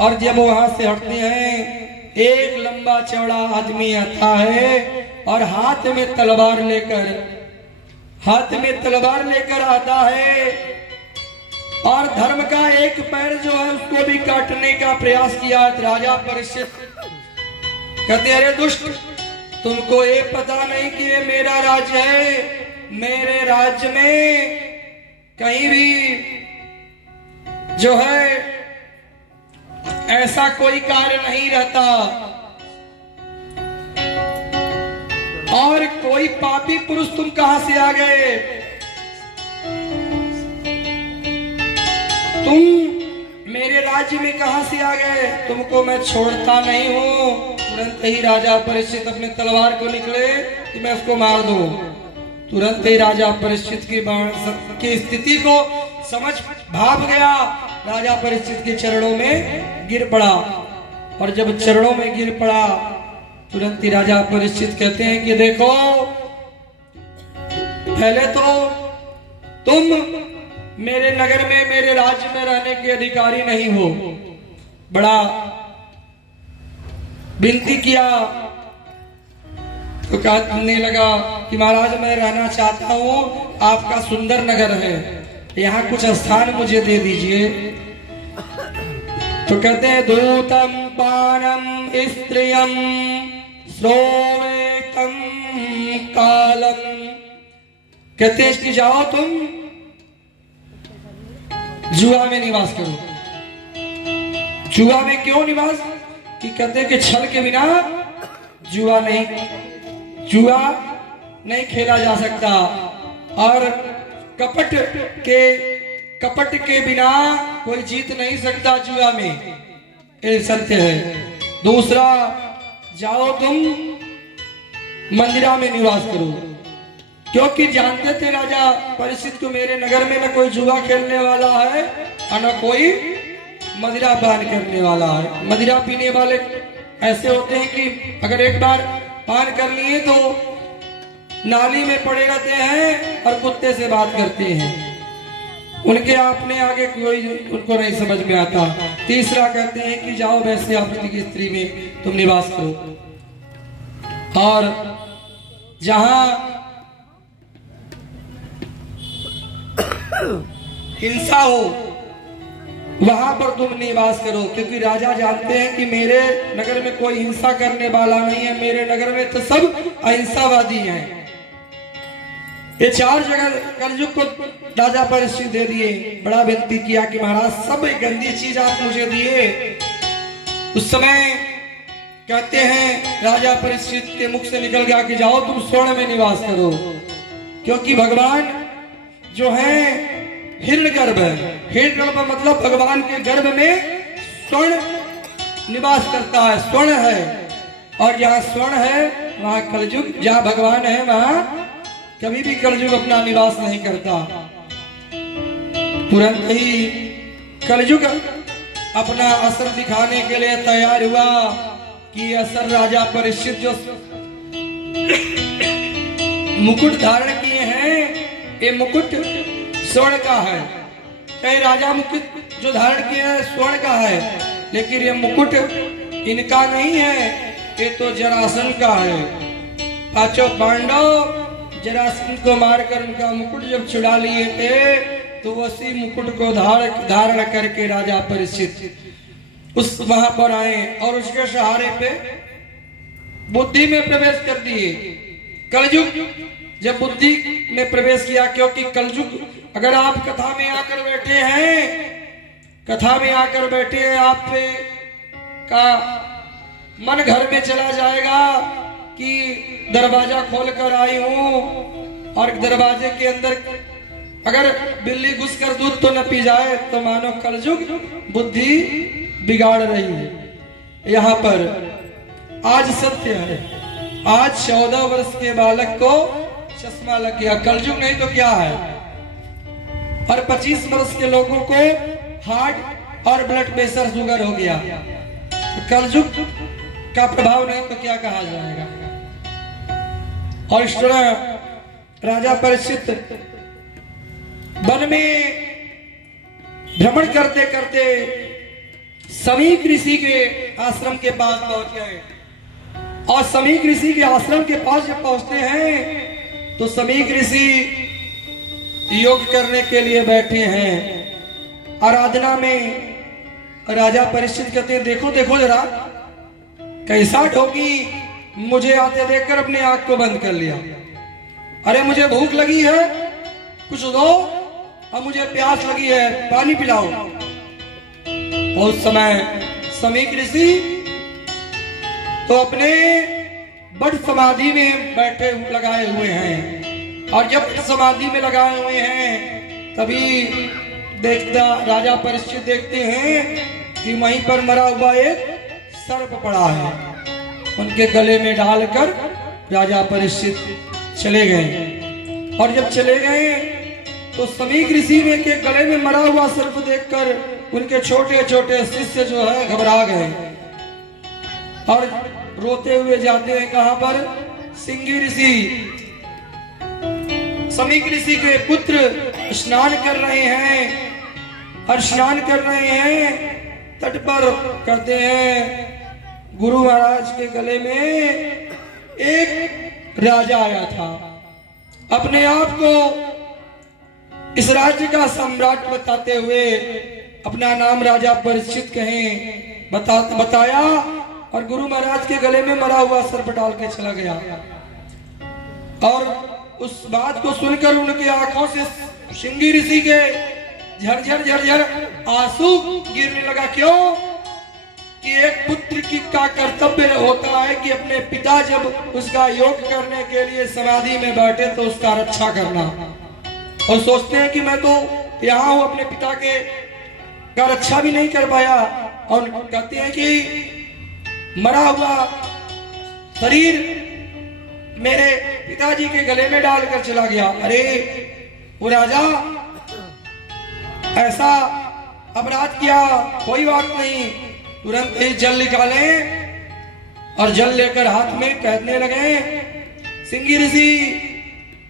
और जब वहां से हटते हैं, एक लंबा चौड़ा आदमी आता है और हाथ में तलवार लेकर आता है, और धर्म का 1 पैर जो है उसको भी काटने का प्रयास किया। राजा परीक्षित कहते अरे दुष्ट, तुमको ये पता नहीं कि ये मेरा राज्य है, मेरे राज्य में कहीं भी जो है ऐसा कोई कार्य नहीं रहता, और कोई पापी पुरुष तुम कहां से आ गए? तुम मेरे राज्य में कहां से आ गए? तुमको मैं छोड़ता नहीं हूं। तुरंत ही राजा परीक्षित अपने तलवार को निकले कि मैं उसको मार दूं। तुरंत ही राजा परीक्षित की स्थिति को समझ भाप गया, राजा परीक्षित के चरणों में गिर पड़ा, और जब चरणों में गिर पड़ा तुरंत ही राजा परीक्षित कहते हैं कि देखो, पहले तो तुम मेरे नगर में, मेरे राज्य में रहने के अधिकारी नहीं हो। बड़ा विनती किया तो कहने लगा कि महाराज मैं रहना चाहता हूं, आपका सुंदर नगर है, यहाँ कुछ स्थान मुझे दे दीजिए। तो कहते हैं दूतम पानम स्त्रियम श्रोवेतम कालम, कहते हैं कि जाओ तुम जुआ में निवास करो। जुआ में क्यों निवास? कि कहते हैं कि छल के बिना जुआ नहीं खेला जा सकता, और कपट के बिना कोई जीत नहीं सकता जुआ में, ये सत्य है। दूसरा, जाओ तुम मंदिरा में निवास करो, क्योंकि जानते थे राजा परीक्षित को मेरे नगर में न कोई जुआ खेलने वाला है और न कोई मदिरा पान करने वाला है। मदिरा पीने वाले ऐसे होते हैं कि अगर एक बार पान कर लिए तो नाली में पड़े रहते हैं और कुत्ते से बात करते हैं। उनके अपने आगे कोई उनको नहीं समझ में आता। तीसरा कहते हैं कि जाओ वेश्यावृत्ति की स्त्री में तुम निवास करो, और जहां हिंसा हो वहां पर तुम निवास करो, क्योंकि राजा जानते हैं कि मेरे नगर में कोई हिंसा करने वाला नहीं है, मेरे नगर में तो सब अहिंसावादी हैं। ये 4 जगह कलयुग को राजा परीक्षित दे दिए। बड़ा विनती किया कि महाराज सब एक गंदी चीज आप मुझे दिए। उस समय कहते हैं राजा परीक्षित के मुख से निकल गया कि जाओ तुम स्वर्ण में निवास करो, क्योंकि भगवान जो है हिरण्यगर्भ है। हिरण्यगर्भ मतलब भगवान के गर्भ में स्वर्ण निवास करता है, स्वर्ण है। और जहाँ स्वर्ण है वहाँ कलयुग, जहाँ भगवान है वहाँ कभी भी कलयुग अपना निवास नहीं करता। तुरंत ही कलयुग अपना असर दिखाने के लिए तैयार हुआ कि असर राजा परीक्षित जो मुकुट धारण किए हैं, ये मुकुट स्वर्ण का है। कई राजा मुकुट जो धारण किए हैं स्वर्ण का है, लेकिन ये मुकुट इनका नहीं है, ये तो जरासंध का है। पांचों पांडव जरासंध को मारकर उनका मुकुट जब छुड़ा लिए थे, तो उसी मुकुट को धारण करके राजा परीक्षित उस वहां पर आए और उसके सहारे पे बुद्धि में प्रवेश कर दिए। कलयुग जब बुद्धि में प्रवेश किया, क्योंकि कलयुग अगर आप कथा में आकर बैठे हैं, कथा में आकर बैठे हैं, आप पे का मन घर में चला जाएगा कि दरवाजा खोल कर आई हूं, और दरवाजे के अंदर अगर बिल्ली घुस कर दूध तो न पी जाए, तो मानो कलयुग बुद्धि बिगाड़ रही है। यहाँ पर आज सत्य है, आज 14 वर्ष के बालक को चश्मा लग गया, कलयुग नहीं तो क्या है। और 25 वर्ष के लोगों को हार्ट और ब्लड प्रेशर शुगर हो गया। तो कलयुग का प्रभाव नहीं तो क्या कहा जाएगा। और इस तरह राजा परीक्षित वन में भ्रमण करते करते समीक ऋषि के आश्रम के पास पहुंच गए। और समीक ऋषि के आश्रम के पास जब पहुंचते हैं तो समीक ऋषि योग करने के लिए बैठे हैं आराधना में। राजा परीक्षित कहते हैं देखो देखो जरा कैसा ढोंगी, मुझे आते देखकर अपने आंख को बंद कर लिया। अरे मुझे भूख लगी है, कुछ दो, और मुझे प्यास लगी है, पानी पिलाओ। और उस समय समीक ऋषि तो अपने बड़ समाधि में बैठे लगाए हुए हैं। और जब समाधि में लगाए हुए हैं तभी देखता राजा परीक्षित देखते हैं कि वहीं पर मरा हुआ एक सर्प पड़ा है। उनके गले में डालकर राजा परीक्षित चले गए। और जब चले गए तो समीक ऋषि में के गले में मरा हुआ सर्प देखकर उनके छोटे छोटे शिष्य जो है घबरा गए और रोते हुए जाते हैं। कहां पर? सिंगी ऋषि, समीक ऋषि के पुत्र स्नान कर रहे हैं। और स्नान कर रहे हैं तट पर, कहते हैं गुरु महाराज के गले में एक राजा आया था, अपने आप को इस राज्य का सम्राट बताते हुए अपना नाम राजा परीक्षित कहें बताया। और गुरु महाराज के गले में मरा हुआ सर्प डाल के चला गया। और उस बात को सुनकर उनकी आंखों से सिंगी ऋषि के झरझर झरझर आंसू गिरने लगा। क्यों? कि एक पुत्र की का कर्तव्य होता है कि अपने पिता जब उसका योग करने के लिए समाधि में बैठे तो उसका रक्षा करना। और सोचते हैं कि मैं तो यहाँ हूँ, अपने पिता के का रक्षा भी नहीं कर पाया। और कहते हैं कि मरा हुआ शरीर मेरे पिताजी के गले में डालकर चला गया। अरे वो राजा ऐसा अपराध किया, कोई बात नहीं, तुरंत ही जल निकाले और जल लेकर हाथ में कहने लगे सिंगी ऋषि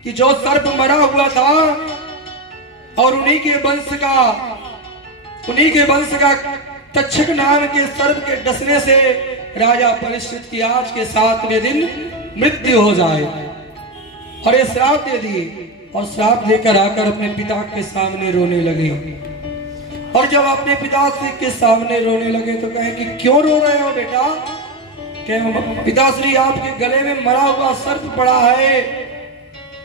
कि जो सर्प मरा हुआ था और उन्हीं के वंश का तक्षक नाम के सर्प के डसने से राजा परीक्षित की आज के 7वें दिन मृत्यु हो जाए। और ये श्राप दे दिए और श्राप लेकर आकर अपने पिता के सामने रोने लगे। और जब अपने पिता के सामने रोने लगे तो कहे कि क्यों रो रहे हो बेटा? कहे पिताश्री आपके गले में मरा हुआ सर्प पड़ा है।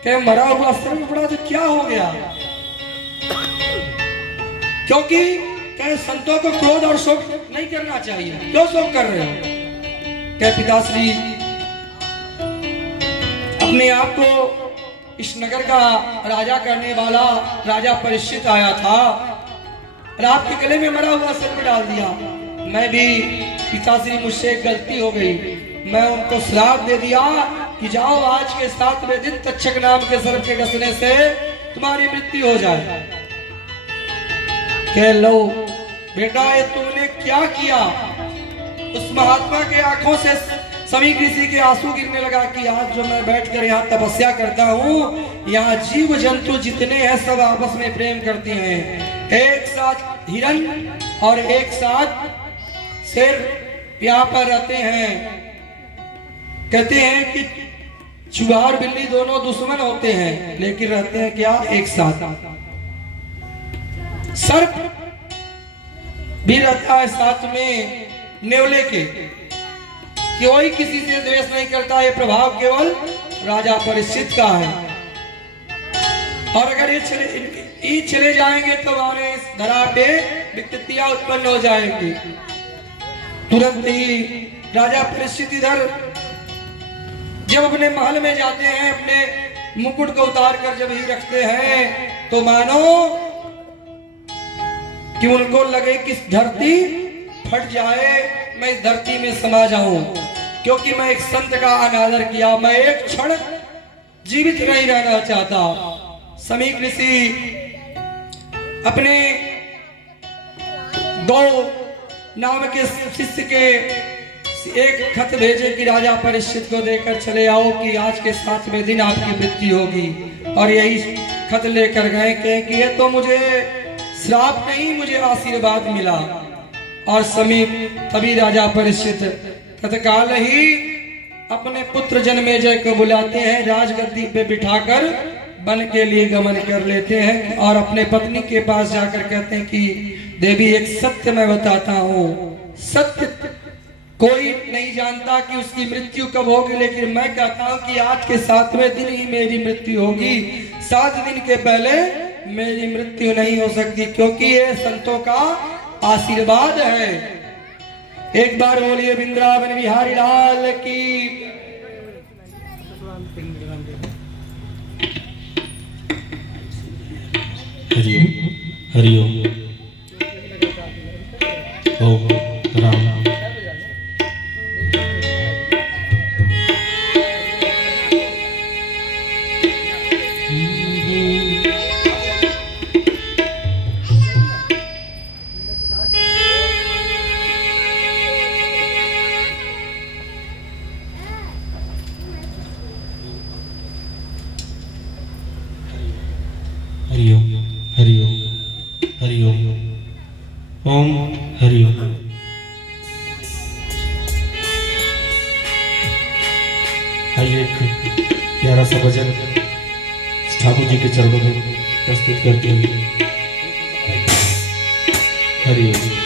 कहे मरा हुआ सर्प पड़ा तो क्या हो गया? क्योंकि कहे संतों को क्रोध और शोक नहीं करना चाहिए, क्यों शोक कर रहे हो? कहे पिताश्री अपने आप को इस नगर का राजा करने वाला राजा परीक्षित आया था और आपके गले में मरा हुआ सर्प डाल दिया। मैं भी पिताश्री मुझसे गलती हो गई, मैं उनको श्राप दे दिया कि जाओ आज के 7वें दिन तक्षक नाम के सर्प के डसने से तुम्हारी मृत्यु हो जाए। कह लो बेटा ये तुमने क्या किया? उस महात्मा के आंखों से समीक ऋषि के आंसू गिरने लगा कि आज जो मैं बैठकर यहाँ तपस्या करता हूँ, यहाँ जीव जंतु जितने हैं सब आपस में प्रेम करते हैं। एक साथ हिरण और एक साथ शेर यहाँ पर रहते हैं। कहते हैं कि चुहार बिल्ली दोनों दुश्मन होते हैं लेकिन रहते हैं क्या? एक साथ। सर्प भी रहता है साथ में नेवले के, कोई किसी से द्वेष नहीं करता। ये प्रभाव केवल राजा परीक्षित का है। और अगर ये चले जाएंगे तो हमारे इस धरा पे विकृतियां उत्पन्न हो जाएंगी। तुरंत ही राजा परीक्षित इधर जब अपने महल में जाते हैं, अपने मुकुट को उतार कर जब ही रखते हैं तो मानो कि उनको लगे कि धरती फट जाए, मैं इस धरती में समा जाऊं, क्योंकि मैं एक संत का अनादर किया, मैं एक क्षण जीवित नहीं रहना चाहता। समीक ऋषि अपने गौ नाम के शिष्य के एक खत भेजे कि राजा परीक्षित को देकर चले आओ कि आज के 7वें दिन आपकी मृत्यु होगी। और यही खत लेकर गए कि ये तो मुझे श्राप नहीं, मुझे आशीर्वाद मिला। और समीप तभी राजा परीक्षित तत्काल ही अपने पुत्र जन्मेजय को बुलाते हैं, राजगद्दी पे बिठाकर वन के लिए गमन कर लेते हैं और अपने पत्नी के पास जाकर कहते हैं कि देवी एक सत्य मैं बताता हूँ, सत्य कोई नहीं जानता कि उसकी मृत्यु कब होगी, लेकिन मैं कहता हूँ कि आज के 7वें दिन ही मेरी मृत्यु होगी। 7 दिन के पहले मेरी मृत्यु नहीं हो सकती, क्योंकि ये संतों का आशीर्वाद है। एक बार बोलिए वृंदावन बिहारी लाल की। हरिओम हरिओम ओम राम। हरिओम हरिओम हरिओम ओम हरिओम। आइए एक प्यारा सा भजन ठाकुर जी के चरणों में प्रस्तुत करते हैं। हरिओम।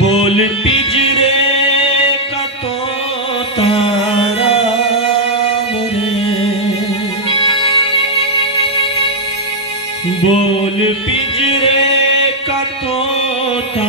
बोल पिंजरे का तोता राम रे, बोल पिंजरे का तोता